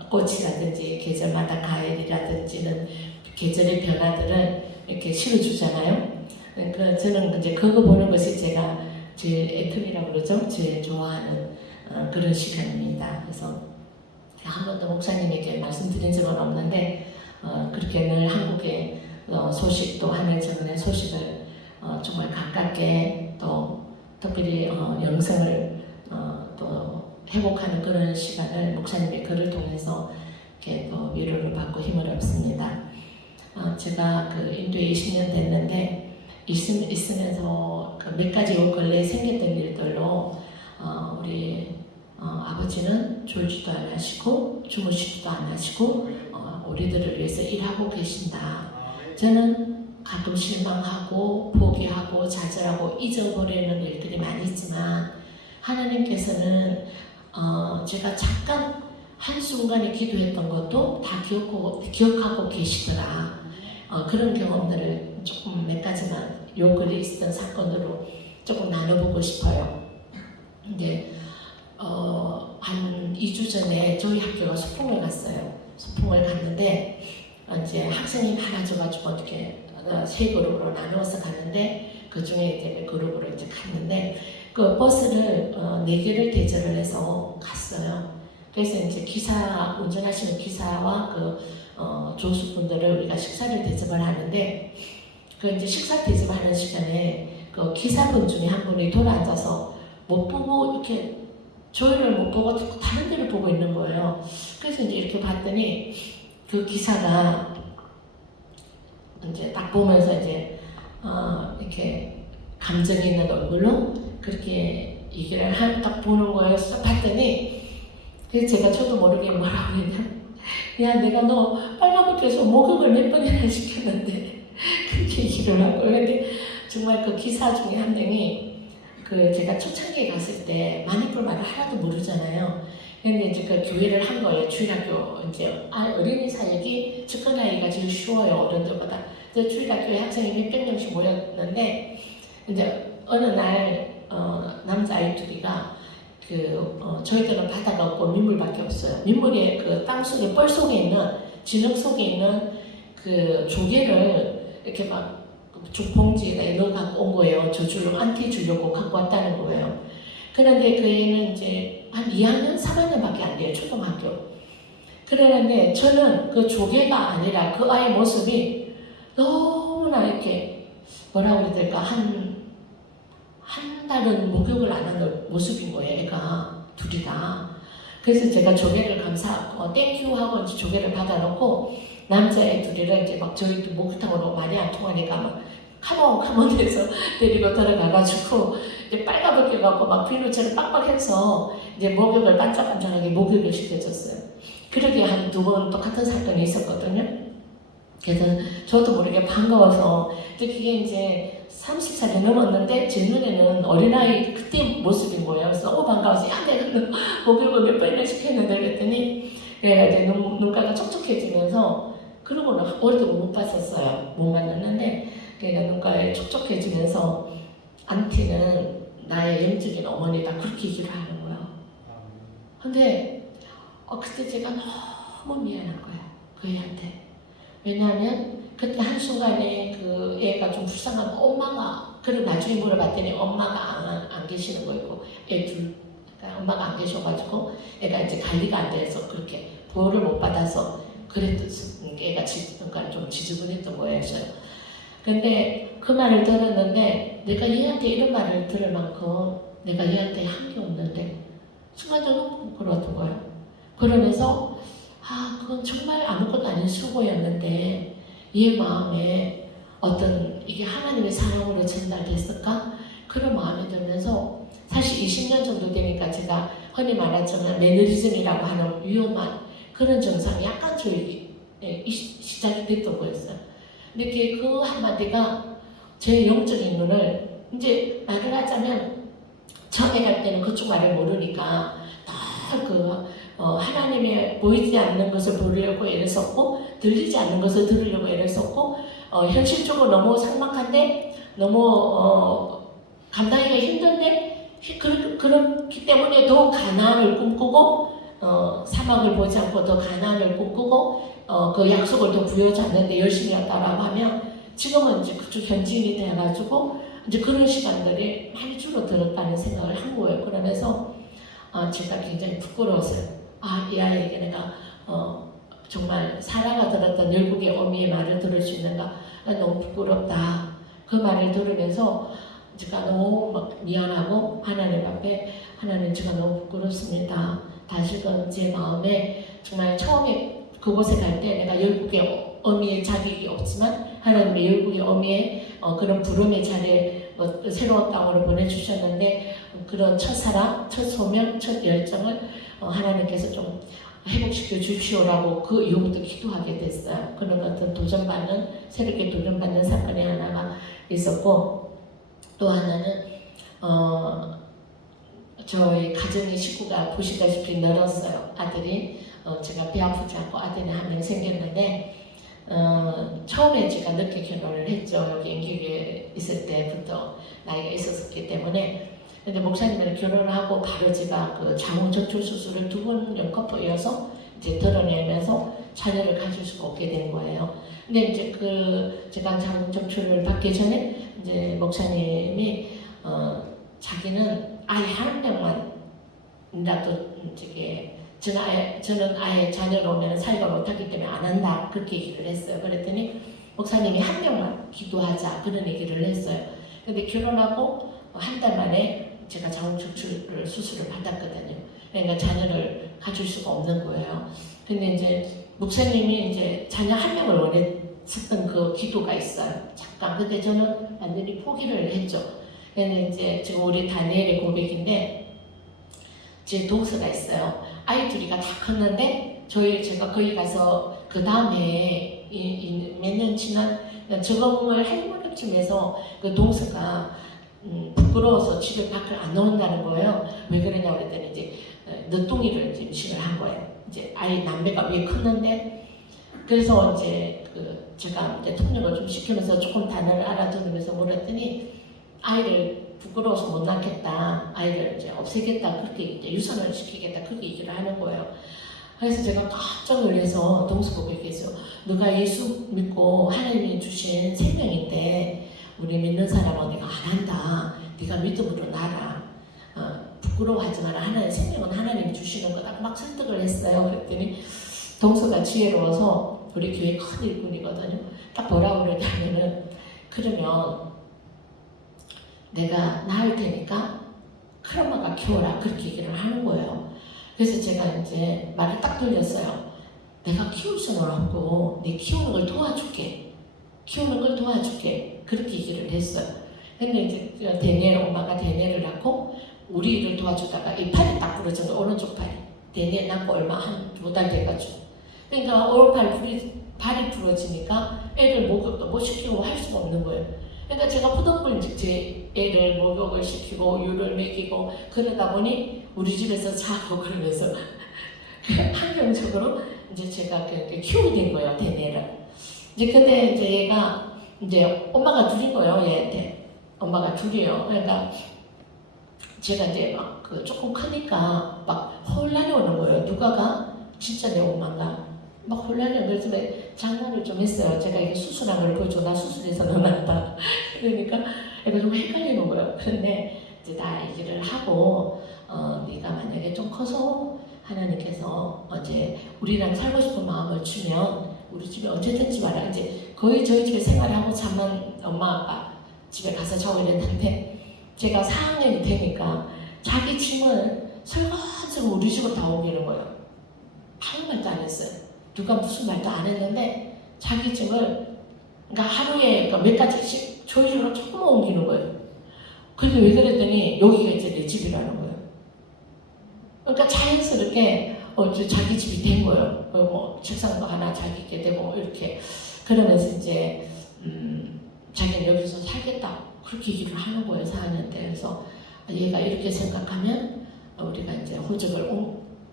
꽃이라든지 계절마다 과일이라든지는 계절의 변화들을 이렇게 실어주잖아요. 그러니까 저는 이제 그거 보는 것이 제가 제일 애텀이라고 그러죠. 제일 좋아하는 그런 시간입니다. 그래서 한 번도 목사님에게 말씀드린 적은 없는데 그렇게 늘 한국의 소식 또 하늘정원의 소식을 정말 가깝게 또 특별히 영성을 또 회복하는 그런 시간을 목사님의 글을 통해서 이렇게 또 위로를 받고 힘을 얻습니다. 제가 인도에 20년 됐는데 있으면서 몇 가지 요 근래에 생겼던 일들로 우리 아버지 아버지는 졸지도 안 하시고 주무시지도 안 하시고 우리들을 위해서 일하고 계신다. 저는 가끔 실망하고 포기하고 좌절하고 잊어버리는 일들이 많이 있지만 하나님께서는 제가 잠깐 한순간에 기도했던 것도 다 기억하고 계시더라. 그런 경험들을 조금 몇 가지만 요 글에 있었던 사건으로 조금 나눠보고 싶어요. 근데 한 2주 전에 저희 학교가 소풍을 갔어요. 소풍을 갔는데 이제 학생이 많아져가지고 어떻게 세 그룹으로 나누어서 갔는데 그 중에 이제 그룹으로 이제 갔는데 그 버스를 4개를 대절을 해서 갔어요. 그래서 이제 운전하시는 기사와 그 조수분들을 우리가 식사를 대접을 하는데 그 이제 식사 대접하는 시간에 그 기사분 중에 한 분이 돌아앉아서 못 보고 이렇게 저희를 못 보고 다른 데를 보고 있는 거예요. 그래서 이제 이렇게 봤더니 그 기사가 이제 딱 보면서 이제 이렇게 감정이 있는 얼굴로 그렇게 얘기를 딱 보는 거예요. 딱 봤더니 그래서 제가 저도 모르게 뭐라고 했냐, 야 내가 너 빨간불에서 목욕을 몇 번이나 시켰는데 그렇게 얘기를 한 거예요. 근데 정말 그 기사 중에 한 명이 그 제가 초창기에 갔을 때 마니풀 말을 하나도 모르잖아요. 근데 이제 그 교회를 한 거예요. 주일학교 이제 어린이 사역이 접근하기가 제일 쉬워요. 어른들보다. 그래서 주일학교에 학생이 몇백 명씩 모였는데 이제 어느 날 남자아이 둘이가 저희들은 바다가 없고 민물밖에 없어요. 민물에 그 땅 속에 뻘 속에 있는 진흙 속에 있는 그 조개를 이렇게 막 봉지에다 넣어갖고 온 거예요. 저주로 안티 주려고 갖고 왔다는 거예요. 그런데 그 애는 이제 한 2학년, 3학년밖에 안 돼요. 초등학교. 그러는데 저는 그 조개가 아니라 그 아이 모습이 너무나 이렇게 뭐라고 해야 될까 한 달은 목욕을 안 하는 모습인 거예요. 애가 둘이 다. 그래서 제가 조개를 땡큐 하고 이제 조개를 받아놓고 남자애 둘이를 이제 막 저희 목욕탕으로 말이 안 통하니까 막 카몬에서 데리고 들어가가지고 이제 빨갛게 갖고 막 비누처럼 빡빡해서 이제 목욕을 반짝반짝하게 목욕을 시켜줬어요. 그러게 한 2번 똑같은 사건이 있었거든요. 그래서 저도 모르게 반가워서 그게 이제 30살이 넘었는데 제 눈에는 어린아이 그때 모습인 거예요. 그래서 너무 반가워서 야 내가 목욕을 몇 번이나 시켰는데 그랬더니 얘가 이제 눈가가 촉촉해지면서 그러고는 오랫동안 못 봤었어요. 못 만났는데 걔가 눈가에 촉촉해지면서 안티는 나의 영적인 어머니다 그렇게 얘기를 하는 거야. 근데 그때 제가 너무 미안한 거야. 그 애한테. 왜냐하면 그때 한순간에 그 애가 좀 불쌍한 엄마가 그리고 나중에 물어봤더니 엄마가 안 계시는 거였고 애 둘 그러니까 엄마가 안 계셔가지고 애가 이제 관리가 안 돼서 그렇게 보호를 못 받아서 그랬던 애가 그러니까 좀 지저분했던 거예요. 근데 그 말을 들었는데 내가 얘한테 이런 말을 들을 만큼 내가 얘한테 한 게 없는데 순간적으로 그러던 거예요. 그러면서 그건 정말 아무것도 아닌 수고였는데 얘 마음에 어떤 이게 하나님의 사랑으로 전달됐을까? 그런 마음이 들면서 사실 20년 정도 되니까 제가 흔히 말하자면 매너리즘이라고 하는 위험한 그런 증상이 약간 시작이 됐던 거였어요. 근데 그 한마디가 제 영적인 눈을 이제 말을 하자면 처음에 갈 때는 그쪽 말을 모르니까 하나님의 보이지 않는 것을 보려고 애를 썼고 들리지 않는 것을 들으려고 애를 썼고 현실적으로 너무 삭막한데 너무 감당하기가 힘든데 그렇기 때문에 더 가나안을 꿈꾸고 사막을 보지 않고 더 가나안을 꿈꾸고 그 약속을 더 부여잡는데 열심히 했다라고 하면 지금은 이제 그쪽 현지인이 돼가지고 이제 그런 시간들이 많이 줄어들었다는 생각을 한 거예요. 그러면서 제가 굉장히 부끄러웠어요. 이 아이에게 내가 정말 사라가 들었던 열국의 어미의 말을 들을 수 있는가? 너무 부끄럽다. 그 말을 들으면서 제가 너무 막 미안하고 하나님 앞에 하나님 제가 너무 부끄럽습니다. 다시금 제 마음에 정말 처음에 그곳에 갈 때 내가 열국의 어미의 자격이 없지만 하나님의 열국의 어미의 그런 부름의 자리에 뭐 새로운 땅으로 보내주셨는데 그런 첫사랑, 첫 소명, 첫 열정을 하나님께서 좀 회복시켜 주시오라고 그 이후부터 기도하게 됐어요. 그런 어떤 도전받는, 새롭게 도전받는 사건이 하나가 있었고, 또 하나는 저희 가정의 식구가 보시다시피 늘었어요. 아들이 제가 배 아프지 않고 아들이 한 명 생겼는데 처음에 제가 늦게 결혼을 했죠. 여기 인격에 있을 때부터 나이가 있었기 때문에. 근데 목사님은 결혼을 하고 바로 제가 그 자궁적출 수술을 2번 연거푸 이어서 이제 드러내면서 자녀를 가질 수가 없게 된 거예요. 근데 이제 그 제가 자궁적출을 받기 전에 이제 목사님이 자기는 아예 한 명만이라도 이제 저는 아예 자녀를 오면 사회가 못하기 때문에 안 한다 그렇게 얘기를 했어요. 그랬더니 목사님이 한 명만 기도하자 그런 얘기를 했어요. 근데 결혼하고 한 달 만에 제가 자궁적출 수술을 받았거든요. 그러니까 자녀를 가질 수가 없는 거예요. 근데 이제 목사님이 이제 자녀 한 명을 원했었던 그 기도가 있어요. 잠깐. 근데 저는 완전히 포기를 했죠. 근데 이제 지금 우리 다니엘의 고백인데 제 동서가 있어요. 아이 둘이가 다 컸는데 제가 거기 가서 그 다음에 몇 년 지난 적응을 할 무렵쯤에서 그 동서가 부끄러워서 집에 밖을 안 나온다는 거예요. 왜 그러냐 그랬더니 이제 늦둥이를 이제 임신을 한 거예요. 이제 아이 남매가 왜 컸는데 그래서 이제 제가 이제 통역을 좀 시키면서 조금 단어를 알아들으면서 물었더니 아이를 부끄러워서 못 낳겠다, 아이를 이제 없애겠다 그렇게 이제 유산을 시키겠다 그렇게 얘기를 하는 거예요. 그래서 제가 깜짝 놀라서 동서 고백했어요. 너가 예수 믿고 하나님이 주신 생명인데 우리 믿는 사람은 네가 안 한다. 네가 믿음으로 나라. 부끄러워하지 마라. 하나님 생명은 하나님이 주시는 거다. 막 설득을 했어요. 그랬더니 동서가 지혜로워서 우리 교회 큰 일꾼이거든요. 딱 뭐라고 그러냐면은 그러면 내가 낳을 테니까 큰엄마가 키워라. 그렇게 얘기를 하는 거예요. 그래서 제가 이제 말을 딱 돌렸어요. 내가 키울 수는 없고 네 키우는 걸 도와줄게. 키우는 걸 도와줄게. 그렇게 얘기를 했어요. 근데 이제 데니엘 엄마가 데니엘을 낳고 우리를 도와주다가 이 팔이 딱 부러져서 오른쪽 팔이 데니엘 낳고 얼마 한 2달 돼가지고 그러니까 오른팔 발이 부러지니까 애를 목욕도 못 시키고 할 수가 없는 거예요. 그러니까 제가 부득불 제 애를 목욕을 시키고 유를 먹이고 그러다 보니 우리 집에서 자고 그러면서 환경적으로 이제 제가 그렇게 키우게 된 거예요, 데니엘을. 이제 근데 이제 얘가 이제 엄마가 둘인 거예요, 얘한테. 엄마가 둘이에요. 그러니까 제가 이제 막 조금 크니까 막 혼란이 오는 거예요. 누가가 진짜 내 엄마가 막 혼란이 오는 거예요. 그래서 장난을 좀 했어요. 제가 이게 수술한 걸 보여줘. 나 수술해서 넣어놨다. 그러니까 애가 좀 헷갈리는 거예요. 그런데 이제 다 얘기를 하고 네가 만약에 좀 커서 하나님께서 이제 우리랑 살고 싶은 마음을 주면 우리 집에 언제든지 와라. 이제 거의 저희 집에 생활하고 잠만 엄마 아빠 집에 가서 자고 이랬는데 제가 4학년이 되니까 자기 짐을 설거지로 우리 집으로 다 옮기는 거예요. 아무 말도 안 했어요. 누가 무슨 말도 안 했는데 자기 짐을 그러니까 하루에 몇 가지씩 저희 집으로 조금만 옮기는 거예요. 그게 왜 그랬더니 여기가 이제 내 집이라는 거예요. 그러니까 자연스럽게 자기 집이 된 거예요. 뭐 책상도 하나 자기게 되고 이렇게 그러면서 이제 자기는 여기서 살겠다 그렇게 얘기를 하는 거예요. 4학년 때. 그래서 얘가 이렇게 생각하면 우리가 이제 호적을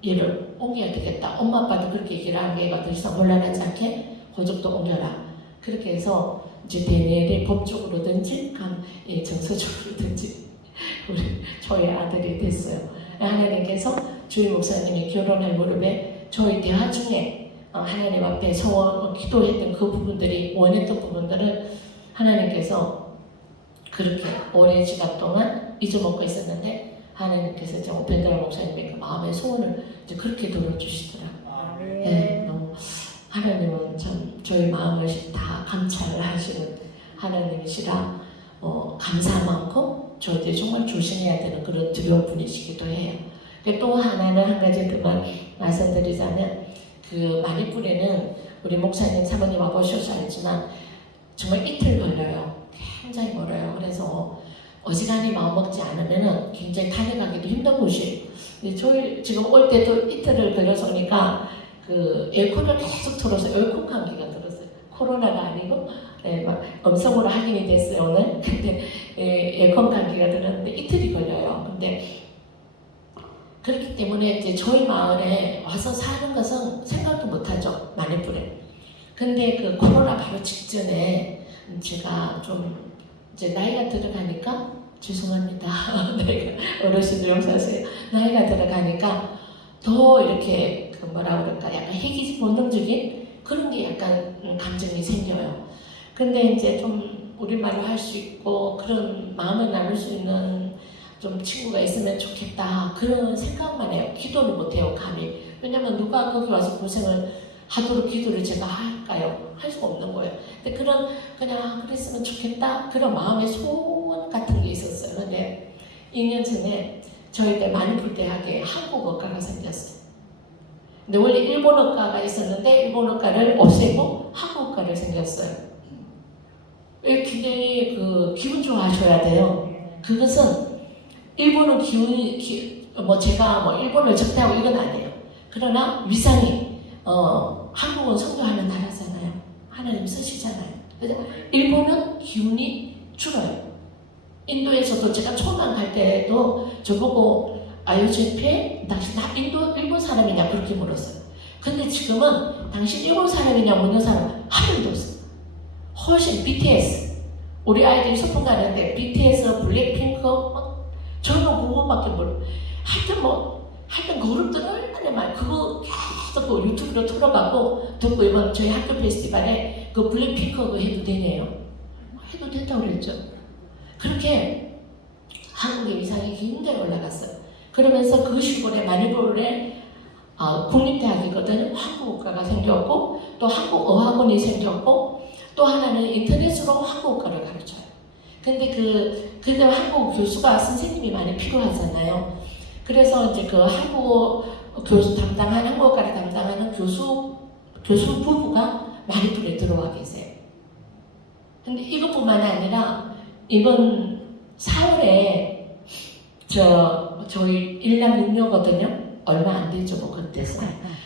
얘를 옮겨야 되겠다. 엄마 아빠도 그렇게 얘기를 하는 게 얘가 더 이상 곤란하지 않게 호적도 옮겨라. 그렇게 해서 이제 데니엘이 법적으로든지 정서적으로든지 우리 저희 아들이 됐어요. 하나님께서 주일 목사님이 결혼할 무렵에 저희 대화 중에 하나님 앞에 소원 기도했던 그 부분들이 원했던 부분들을 하나님께서 그렇게 오랜 시간 동안 잊어먹고 있었는데 하나님께서 이제 오펜드라 목사님의 그 마음의 소원을 이제 그렇게 들어주시더라고요. 네, 너무 하나님은 참 저희 마음을 다 감찰을 하시는 하나님이시라 감사 많고 저희들이 정말 조심해야 되는 그런 두려운 분이시기도 해요. 또 하나는 한 가지 그만 말씀드리자면 그 마니푸레는 우리 목사님 사모님 와보셔서 알지만 정말 이틀 걸려요. 굉장히 멀어요. 그래서 어지간히 마음먹지 않으면 굉장히 다녀가기도 힘든 곳이에요. 저희 지금 올 때도 이틀을 걸려서 오니까 그 에어컨을 계속 틀어서 에어컨 감기가 들었어요. 코로나가 아니고 막 음성으로 확인이 됐어요 오늘. 근데 에어컨 감기가 들었는데 이틀이 걸려요. 근데 그렇기 때문에 이제 저희 마을에 와서 사는 것은 생각도 못하죠. 마니풀에. 근데 그 코로나 바로 직전에 제가 좀 이제 나이가 들어가니까 죄송합니다. 나이가 어르신들 용서하세요. 나이가 들어가니까 더 이렇게 그 뭐라 그럴까 약간 희귀 본능적인 그런 게 약간 감정이 생겨요. 근데 이제 좀 우리말로 할 수 있고 그런 마음을 나눌 수 있는 좀 친구가 있으면 좋겠다 그런 생각만 해요. 기도를 못해요 감히. 왜냐면 누가 거기 와서 고생을 하도록 기도를 제가 할까요? 할 수가 없는 거예요. 근데 그냥 그랬으면 좋겠다 그런 마음의 소원 같은 게 있었어요. 근데 2년 전에 저희 때 마니풀 대학에 한국어과가 생겼어요. 근데 원래 일본어과가 있었는데 일본어과를 없애고 한국어과를 생겼어요. 굉장히 그 기분 좋아하셔야 돼요. 그것은 일본어 제가 뭐 일본어를 적대하고 이건 아니에요. 그러나 위상이 한국은 선교하는 나라잖아요. 하나님 쓰시잖아요. 그래서 일본은 기운이 줄어요. 인도에서도 제가 초반 갈 때도 저보고 아유제피에 당신 일본 사람이냐 그렇게 물었어요. 근데 지금은 당신 일본 사람이냐 묻는 사람 한 명도 없어요. 훨씬 BTS 우리 아이들이 소풍 가는데 BTS, 블랙핑크 저는 그거밖에 모르고 하여튼 그룹들 얼마나 많이 그거 계속 그 유튜브로 틀어가고 듣고 이번 저희 학교 페스티벌에 그 블랙핑크 그거 해도 되네요. 해도 된다고 그랬죠. 그렇게 한국의 위상이 굉장히 올라갔어요. 그러면서 그 시골에 마니풀에 국립대학이거든요. 한국어과가 생겼고 또 한국어학원이 생겼고 또 하나는 인터넷으로 한국어를 가르쳐요. 근데 그때 한국 교수가 선생님이 많이 필요하잖아요. 그래서 이제 그 한국어 교수 한국어과를 담당하는 교수 부부가 마니풀에 들어와 계세요. 근데 이것뿐만이 아니라 이번 4월에 저희 일남 6녀거든요. 얼마 안 되죠, 뭐 그때서.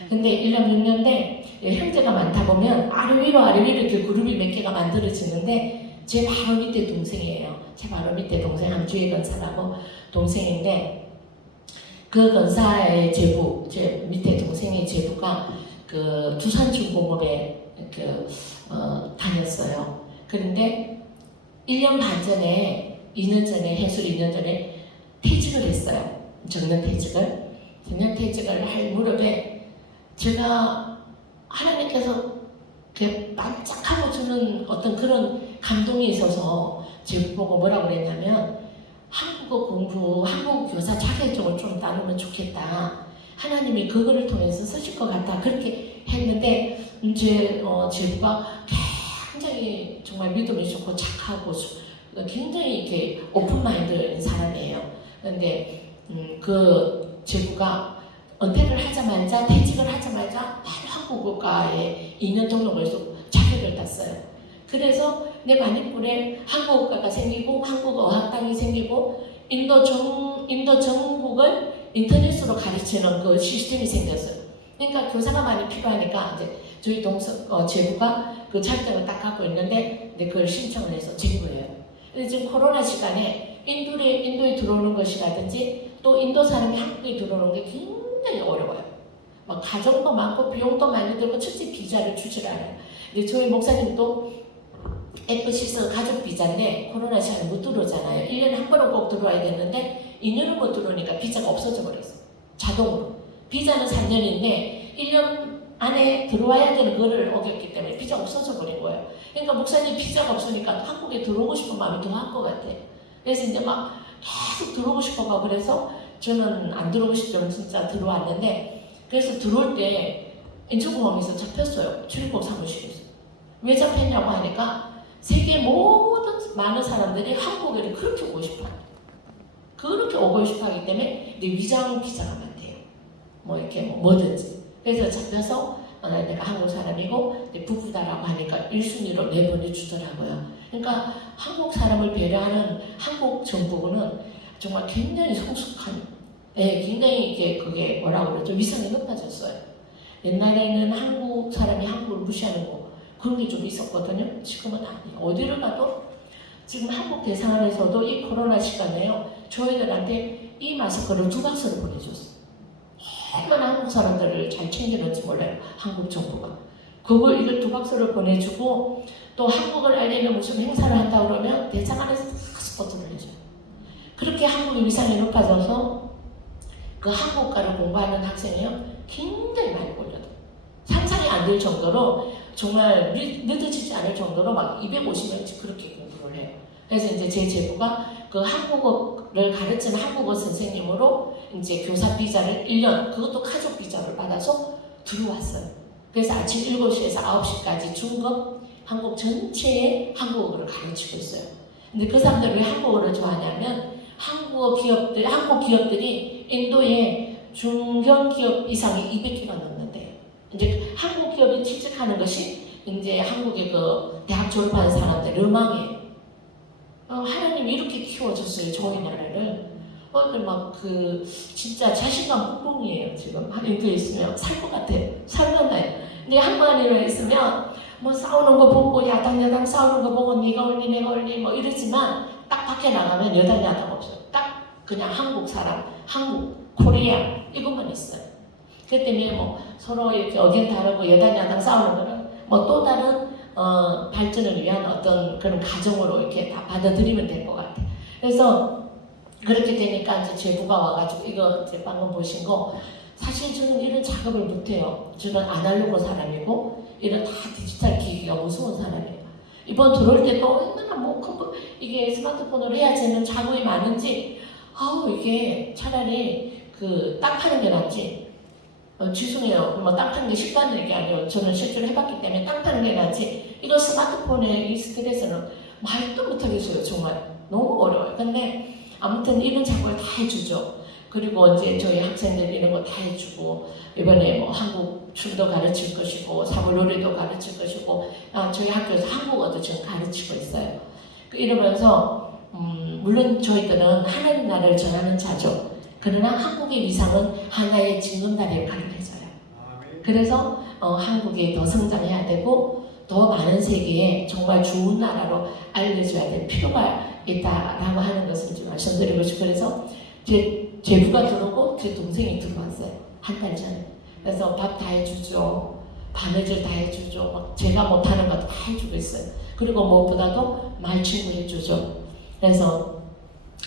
근데 일남 6녀인데 형제가 많다 보면 아래 위로 이렇게 그룹이 몇 개가 만들어지는데 제 바로 밑에 동생이에요. 제 바로 밑에 동생 함주혜 건사라고 동생인데 그 건사의 제부, 제 밑에 동생의 제부가 그 두산중공업에 다녔어요. 그런데 1년 반 전에 2년 전에 퇴직을 했어요. 정년 퇴직을 할 무렵에 제가 하나님께서 반짝하고 주는 어떤 그런 감동이 있어서 제가 보고 뭐라고 그랬냐면 한국어 공부, 한국 교사 자격증을 좀 따르면 좋겠다. 하나님이 그거를 통해서 쓰실 것 같다. 그렇게 했는데 제부가 굉장히 정말 믿음이 좋고 착하고 굉장히 이렇게 오픈 마인드인 사람이에요. 그런데 그 제부가 은퇴를 하자마자 퇴직을 하자마자 바로 한국어과에 2년 등록을 해서 자격을 땄어요. 그래서 내 마니풀에 한국어과가 생기고 한국어 어학당이 생기고 인도 전국을 인터넷으로 가르치는 그 시스템이 생겼어요. 그러니까 교사가 많이 필요하니까 이제 저희 제부가 그 자격증을 딱 갖고 있는데 그걸 신청을 해서 진 거예요. 근데 지금 코로나 시간에 인도에 들어오는 것이라든지 또 인도 사람이 한국에 들어오는 게 굉장히 어려워요. 막 가정도 많고 비용도 많이 들고 첫째 비자를 주질 않아요. 근데 저희 목사님도 FC에서 가족 비자인데 코로나 시간에 못 들어오잖아요. 1년에 한 번은 꼭 들어와야 되는데 2년을 못 들어오니까 비자가 없어져 버렸어요. 자동으로. 비자는 3년인데 1년 안에 들어와야 되는 거를 어겼기 때문에 비자가 없어져 버린 거예요. 그러니까 목사님 비자가 없으니까 한국에 들어오고 싶은 마음이 더 한 것 같아요. 그래서 이제 막 계속 들어오고 싶어가 그래서 저는 안 들어오고 싶지만 진짜 들어왔는데 그래서 들어올 때 인천공항에서 잡혔어요. 출입국 사무실에서. 왜 잡혔냐고 하니까 세계 모든 많은 사람들이 한국에 그렇게 오고 싶어요. 그렇게 오고 싶어 하기 때문에 내 위장 비자가 많대요. 뭐 이렇게 뭐든지. 그래서 잡혀서 내가 한국 사람이고 내 부부다라고 하니까 1순위로 4번이 주더라고요. 그러니까 한국 사람을 배려하는 한국 정부는 정말 굉장히 성숙한, 굉장히 이게 그게 뭐라고 그러죠? 위상이 높아졌어요. 옛날에는 한국 사람이 한국을 무시하는 거 그런 게 좀 있었거든요. 지금은 아니에요. 어디를 가도 지금 한국 대사관에서도 이 코로나 시간에요. 저희들한테 이 마스크를 2박스를 보내줬어요. 얼마나 한국 사람들을 잘 챙기는지 몰라요. 한국 정부가. 그걸 이걸 2박스를 보내주고 또 한국을 알리는 무슨 행사를 한다 그러면 대사관에서 다 스포트를 해줘요. 그렇게 한국의 위상이 높아져서 그 한국가를 공부하는 학생이요 굉장히 많이 몰려요. 상상이 안 될 정도로 정말 늦어지지 않을 정도로 막 250명씩 그렇게 공부를 해요. 그래서 이제 제 제부가 그 한국어를 가르치는 한국어 선생님으로 이제 교사 비자를 1년 그것도 가족 비자를 받아서 들어왔어요. 그래서 아침 7시에서 9시까지 중급 한국 전체에 한국어를 가르치고 있어요. 근데 그 사람들이 왜 한국어를 좋아하냐면 한국 기업들이 인도에 중견 기업 이상이 200개가 넘는데 이제 한국 기업이 취직하는 것이 이제 한국의 그 대학 졸업한 사람들 로망이에요. 하나님이 이렇게 키워줬어요 저희 나라를. 막그 진짜 자신감 뿜뿜이에요 지금. 인도에 있으면 살 것 같아요. 살만나요. 근데 한국에 있으면 뭐 싸우는 거 보고 야당 싸우는 거 보고 네가 올리 내가 올리 뭐 이러지만 딱 밖에 나가면 야당 없어요. 딱 그냥 한국 사람, 한국, 코리아 이것만 있어요. 그 때문에 뭐 서로 이렇게 의견 다르고 야당 싸우는 거는 뭐 또 다른 발전을 위한 어떤 그런 가정으로 이렇게 다 받아들이면 될 것 같아요. 그래서 그렇게 되니까 이제 제부가 와가지고 이거 이제 방금 보신 거 사실 저는 이런 작업을 못해요. 저는 아날로그 사람이고 이런 다 디지털 기기가 무서운 사람이에요. 이번 들어올 때도 얼마나 뭐 이게 스마트폰으로 해야 되는 작업이 많은지 이게 차라리 그 땅 파는 게 낫지. 죄송해요. 뭐 땅 파는 게 쉽다는 얘기 아니에요. 저는 실제로 해봤기 때문에 땅 파는 게 낫지. 이거 스마트폰의 이 스트레스는 말도 못하겠어요. 정말 너무 어려워요. 근데 아무튼 이런 작업을 다 해주죠. 그리고 이제 저희 학생들 이런 거 다 해주고 이번에 뭐 한국 춤도 가르칠 것이고 사물놀이도 가르칠 것이고 저희 학교에서 한국어도 지금 가르치고 있어요. 이러면서 물론 저희들은 하나님 나라를 전하는 자죠. 그러나 한국의 위상은 하나의 징검다리 역할을 해줘요. 그래서 한국이 더 성장해야 되고 더 많은 세계에 정말 좋은 나라로 알려줘야 될 필요가 있다라고 하는 것을 좀 말씀드리고 싶고 그래서 제 부가 들어오고 제 동생이 들어왔어요. 한 달 전에. 그래서 밥 다 해주죠. 바느질 다 해주죠. 막 제가 못하는 것 다 해주고 있어요. 그리고 무엇보다도 말친구 해주죠. 그래서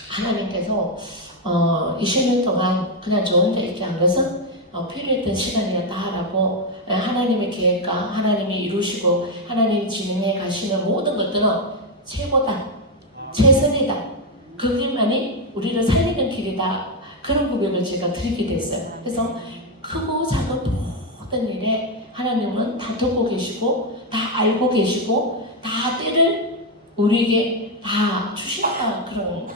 하나님께서 20년 동안 그냥 저 혼자 있게 한 것은 필요했던 시간이었다라고 하나님의 계획과 하나님이 이루시고 하나님이 진행해 가시는 모든 것들은 최고다. 최선이다. 그 길만이 우리를 살리는 길이다. 그런 고백을 제가 드리게 됐어요. 그래서 크고 작은 모든 일에 하나님은 다 듣고 계시고 다 알고 계시고 다 때를 우리에게 다 주신다. 그런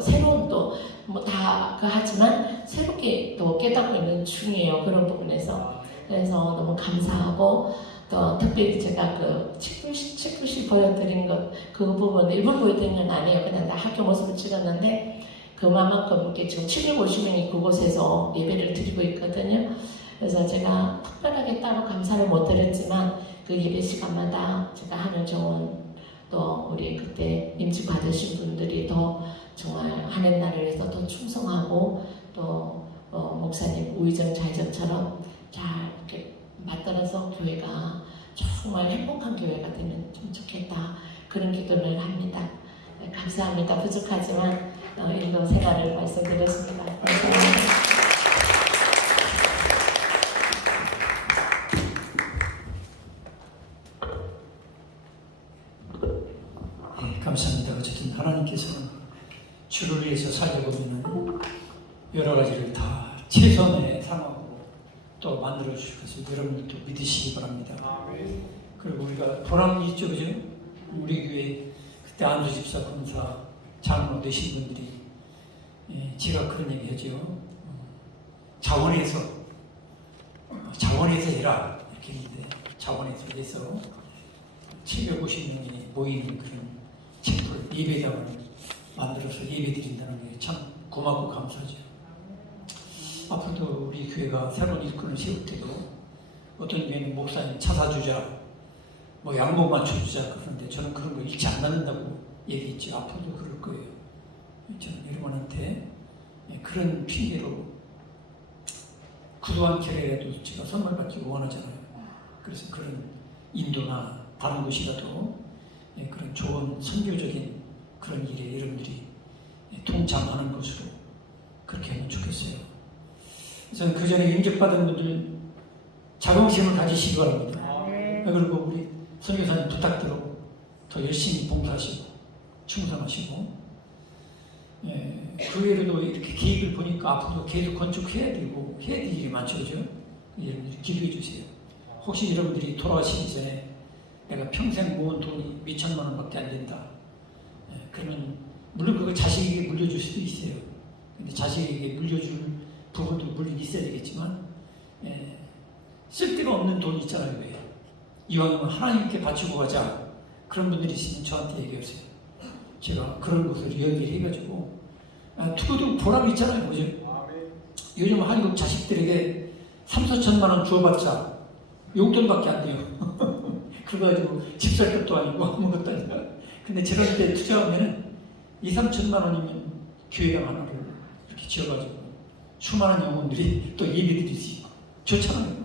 새로운 또 뭐 다 하지만 새롭게 또 깨닫고 있는 중이에요. 그런 부분에서. 그래서 너무 감사하고 또 특별히 제가 그 책글씨 보여드린 것 그 부분 일부 보여드린 건 아니에요. 그냥 나 학교 모습을 찍었는데 그만큼 이렇게 지금 750명이 그곳에서 예배를 드리고 있거든요. 그래서 제가 특별하게 따로 감사를 못 드렸지만 그 예배 시간마다 제가 하늘 정원 또 우리 그때 임직 받으신 분들이 더 정말 하는 날을 위해서 더 충성하고 또 목사님 우의정 자이정처럼 잘 이렇게 맞들어서 교회가 정말 행복한 교회가 되면 좀 좋겠다 그런 기도를 합니다. 네, 감사합니다. 부족하지만 인도 생활을 말씀드렸습니다. 감사합니다. 네, 감사합니다. 어쨌든 하나님께서는 주를 위해서 살려보면 여러 가지를 다 최선의 상황으로 또 만들어 주실 것을 여러분들도 믿으시기 바랍니다. 그리고 우리가 보람이 있죠, 그죠? 우리 교회 그때 안수 집사 검사 장로 되신 분들이 제가 그런 얘기 하죠. 자원에서 해라 이렇게 했는데 자원에서 해서 750명이 모이는 그런 챔플 예배당을 만들어서 예배드린다는 게 참 고맙고 감사하죠. 앞으로도 우리 교회가 새로운 일꾼을 세울 때도 어떤 교회는 목사님 차사주자, 뭐 양복 맞춰주자 그러는데 저는 그런 거 잃지 않는다고 얘기했죠. 앞으로도 그럴 거예요. 저는 여러분한테 그런 핑계로 구두 한 켤레라도 제가 선물 받기 원하잖아요. 그래서 그런 인도나 다른 곳이라도 그런 좋은 선교적인 그런 일에 여러분들이 동참하는 것으로 그렇게 하면 좋겠어요. 그래서 그 전에 인적받은 분들 자긍심을 가지시기 바랍니다. 그리고 우리 선교사님 부탁대로 더 열심히 봉사하시고 충성하시고 그 외에도 이렇게 계획을 보니까 앞으로 계속 건축해야 되고 해야 될 일이 많죠. 그죠? 여러분들이 기도해 주세요. 혹시 여러분들이 돌아가시기 전에 내가 평생 모은 돈이 몇 천만 원밖에 안 된다. 그러면 물론 그걸 자식에게 물려줄 수도 있어요. 근데 자식에게 물려줄 부분도 물론 있어야 되겠지만 쓸데가 없는 돈이 있잖아요. 왜? 이왕이면 하나님께 바치고 가자. 그런 분들이 있으면 저한테 얘기하세요. 제가 그런 것을 이야기를 해가지고 투고도 보람이 있잖아요. 그죠? 요즘 한국 자식들에게 3,4천만 원 주어봤자 용돈밖에 안 돼요. 그래가지고 집 살 것도 아니고 아무것도 아니라. 근데 저럴 때 투자하면 2,3천만 원이면 교회당 하나를 이렇게 지어가지고 수많은 영혼들이 또 예배드릴 수 있고 좋잖아요.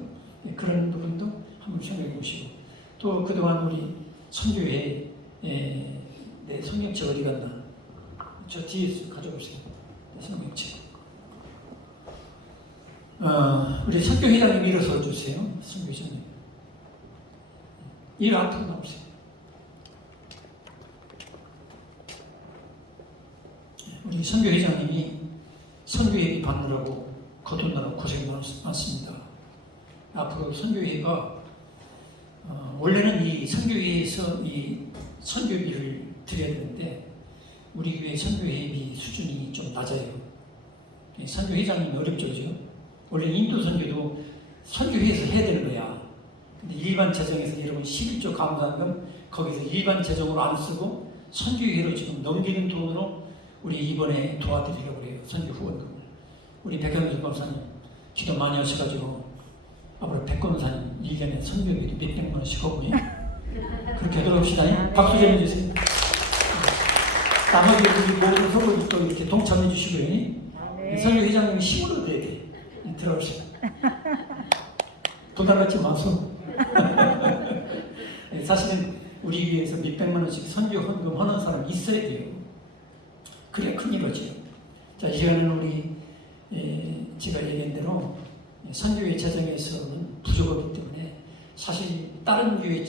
그런 부분도 한번 생각해 보시고 또 그동안 우리 선교회 내 성경책 어디 갔나? 저 뒤에서 가져오세요. 성경책. 우리 선교회장님 일어서 주세요. 선교회장님. 일 앞으로 나오세요. 우리 선교회장님이 선교회비 받느라고 거듭나라고 고생 많습니다. 앞으로 선교회가 원래는 이 선교회에서 이 선교비를 드려야 되는데 우리 교회 선교회비 수준이 좀 낮아요. 선교회장님이 어렵죠, 그죠? 원래 인도 선교도 선교회에서 해야 되는 거야. 근데 일반 재정에서 여러분 11조 감사금 거기서 일반 재정으로 안 쓰고 선교회로 지금 넘기는 돈으로 우리 이번에 도와드리려고 그래요. 선교 후원금을. 우리 백현수 권사님 기도 많이 하셔가지고 앞으로 백권사님 1년에 선교비도 몇백만 원씩 하고요. 그렇게 하도록 합시다. 박수 좀 해주세요. 나머지 우리 모든 서로 또 이렇게 동참해 주시고요. 선교회장님이 힘을 얻어야 돼. 들어오세요. 부담 갖지 마소. 사실은 우리 교회에서 몇백만 원씩 선교 헌금 하는 사람이 있어야 돼요. 그래 큰일 오죠. 자, 이제는 우리 제가 얘기한 대로 선교회 재정에서는 부족하기 때문에 사실 다른 교회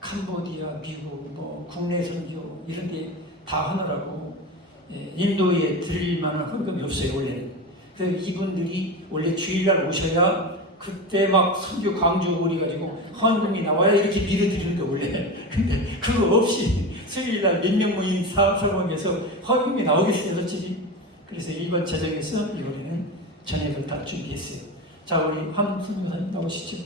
캄보디아, 미국, 뭐 국내 선교 이런 데 다 하느라고 인도에 드릴 만한 헌금이 없어요. 원래는. 그래서 이분들이 원래 주일날 오셔야 그때 막 선교 강조 오래가지고 헌금이 나와야 이렇게 밀어드리는데 원래. 근데 그거 없이 수요일날 몇 명 모인 사업에서 헌금이 나오겠어요, 솔직히. 그래서 일반 재정에서 이번에는 전액을 다 준비했어요. 자, 우리 한 선교사님 나오시죠.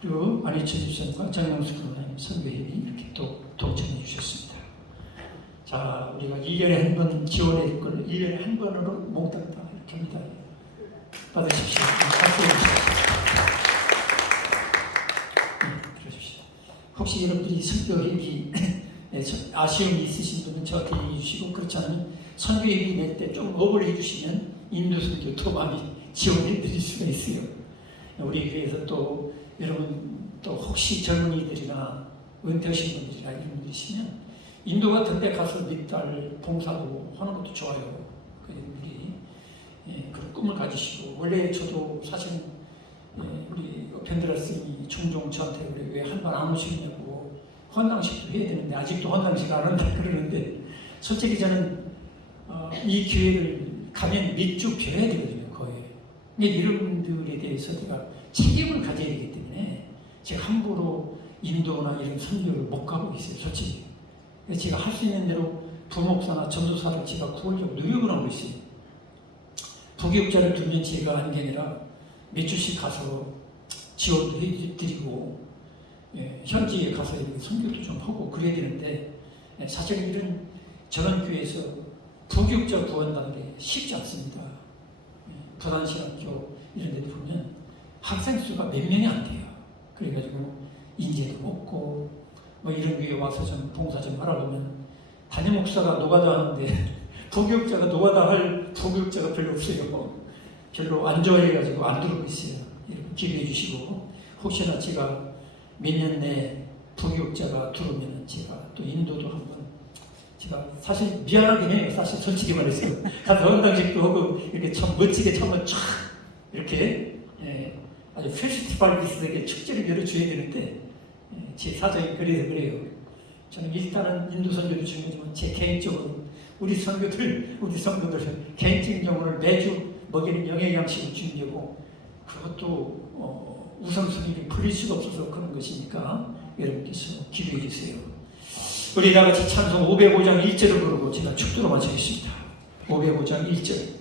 그리고 안희철 집사님과 정영수 선교사님 선교회비 이렇게 또 동참해 주셨습니다. 자, 우리가 1년에 한 번 지원해 줄 걸 1년에 한 번으로 몽땅 다 이렇게 합니다. 받으십시오. 박수 주십시오. 혹시 여러분들이 선교회비 아쉬움이 있으신 분은 저한테 얘기해 주시고 그렇지 않으면 선교회비 낼 때 좀 업을 해주시면 인도선교 더 많이 지원해 드릴 수가 있어요. 우리 교회에서 또 여러분 또 혹시 젊은이들이나 은퇴하신 분들이나 이런 분들이시면 인도 같은 데 가서 몇 달 봉사하고 하는 것도 좋아요. 그분들이 그런 꿈을 가지시고 원래 저도 사실 우리 펜드라스님이 종종 저한테 왜 한 번 안 오시냐고 헌당식도 해야 되는데 아직도 헌당식 안 한다 그러는데 솔직히 저는 이 기회를 가면 몇 주 벼야 되거든요. 거의. 근데 이런 분들에 대해서 제가 책임을 가져야 되기 때문에 제가 함부로 인도나 이런 선교를 못 가고 있어요. 솔직히. 그래서 제가 할 수 있는 대로 부목사나 전도사를 제가 구하려고 노력을 하고 있어요. 부교육자를 두면 제가 하는 게 아니라 몇 주씩 가서 지원도 해드리고 현지에 가서 이렇게 선교도 좀 하고 그래야 되는데 사실 이런 저런 교회에서 부교육자 구한다는 게 쉽지 않습니다. 부산신학교 이런 데 보면 학생 수가 몇 명이 안 돼요. 그래가지고 인재도 없고 뭐 이런 교회 와서 좀 봉사 좀 하라 그러면 담임 목사가 노가다 하는데 부교육자가 노가다 할 부교육자가 별로 없어요. 별로 안 좋아해가지고 안 들어오고 있어요. 이렇게 기도해 주시고 혹시나 제가 몇 년 내에 부교육자가 들어오면 제가 또 인도도 한번 제가 사실 미안하긴 해요. 사실 솔직히 말해서 가서 헌당식도 하고 이렇게 참 멋지게 참을 쫙 이렇게 아주 페스티벌 비슷하게 축제를 열어줘야 되는데 제 사정이 그래서 그래요. 저는 일단은 인도 선교도 중요하지만 제 개인적으로 우리 선교들, 우리 성도들 개인적인 영혼을 매주 먹이는 영양식을 준비하고 그것도 우선순위를 풀릴 수가 없어서 그런 것이니까 여러분께서 기도해 주세요. 우리 다 같이 찬송 505장 1절을 부르고 제가 축도로 마치겠습니다. 505장 1절.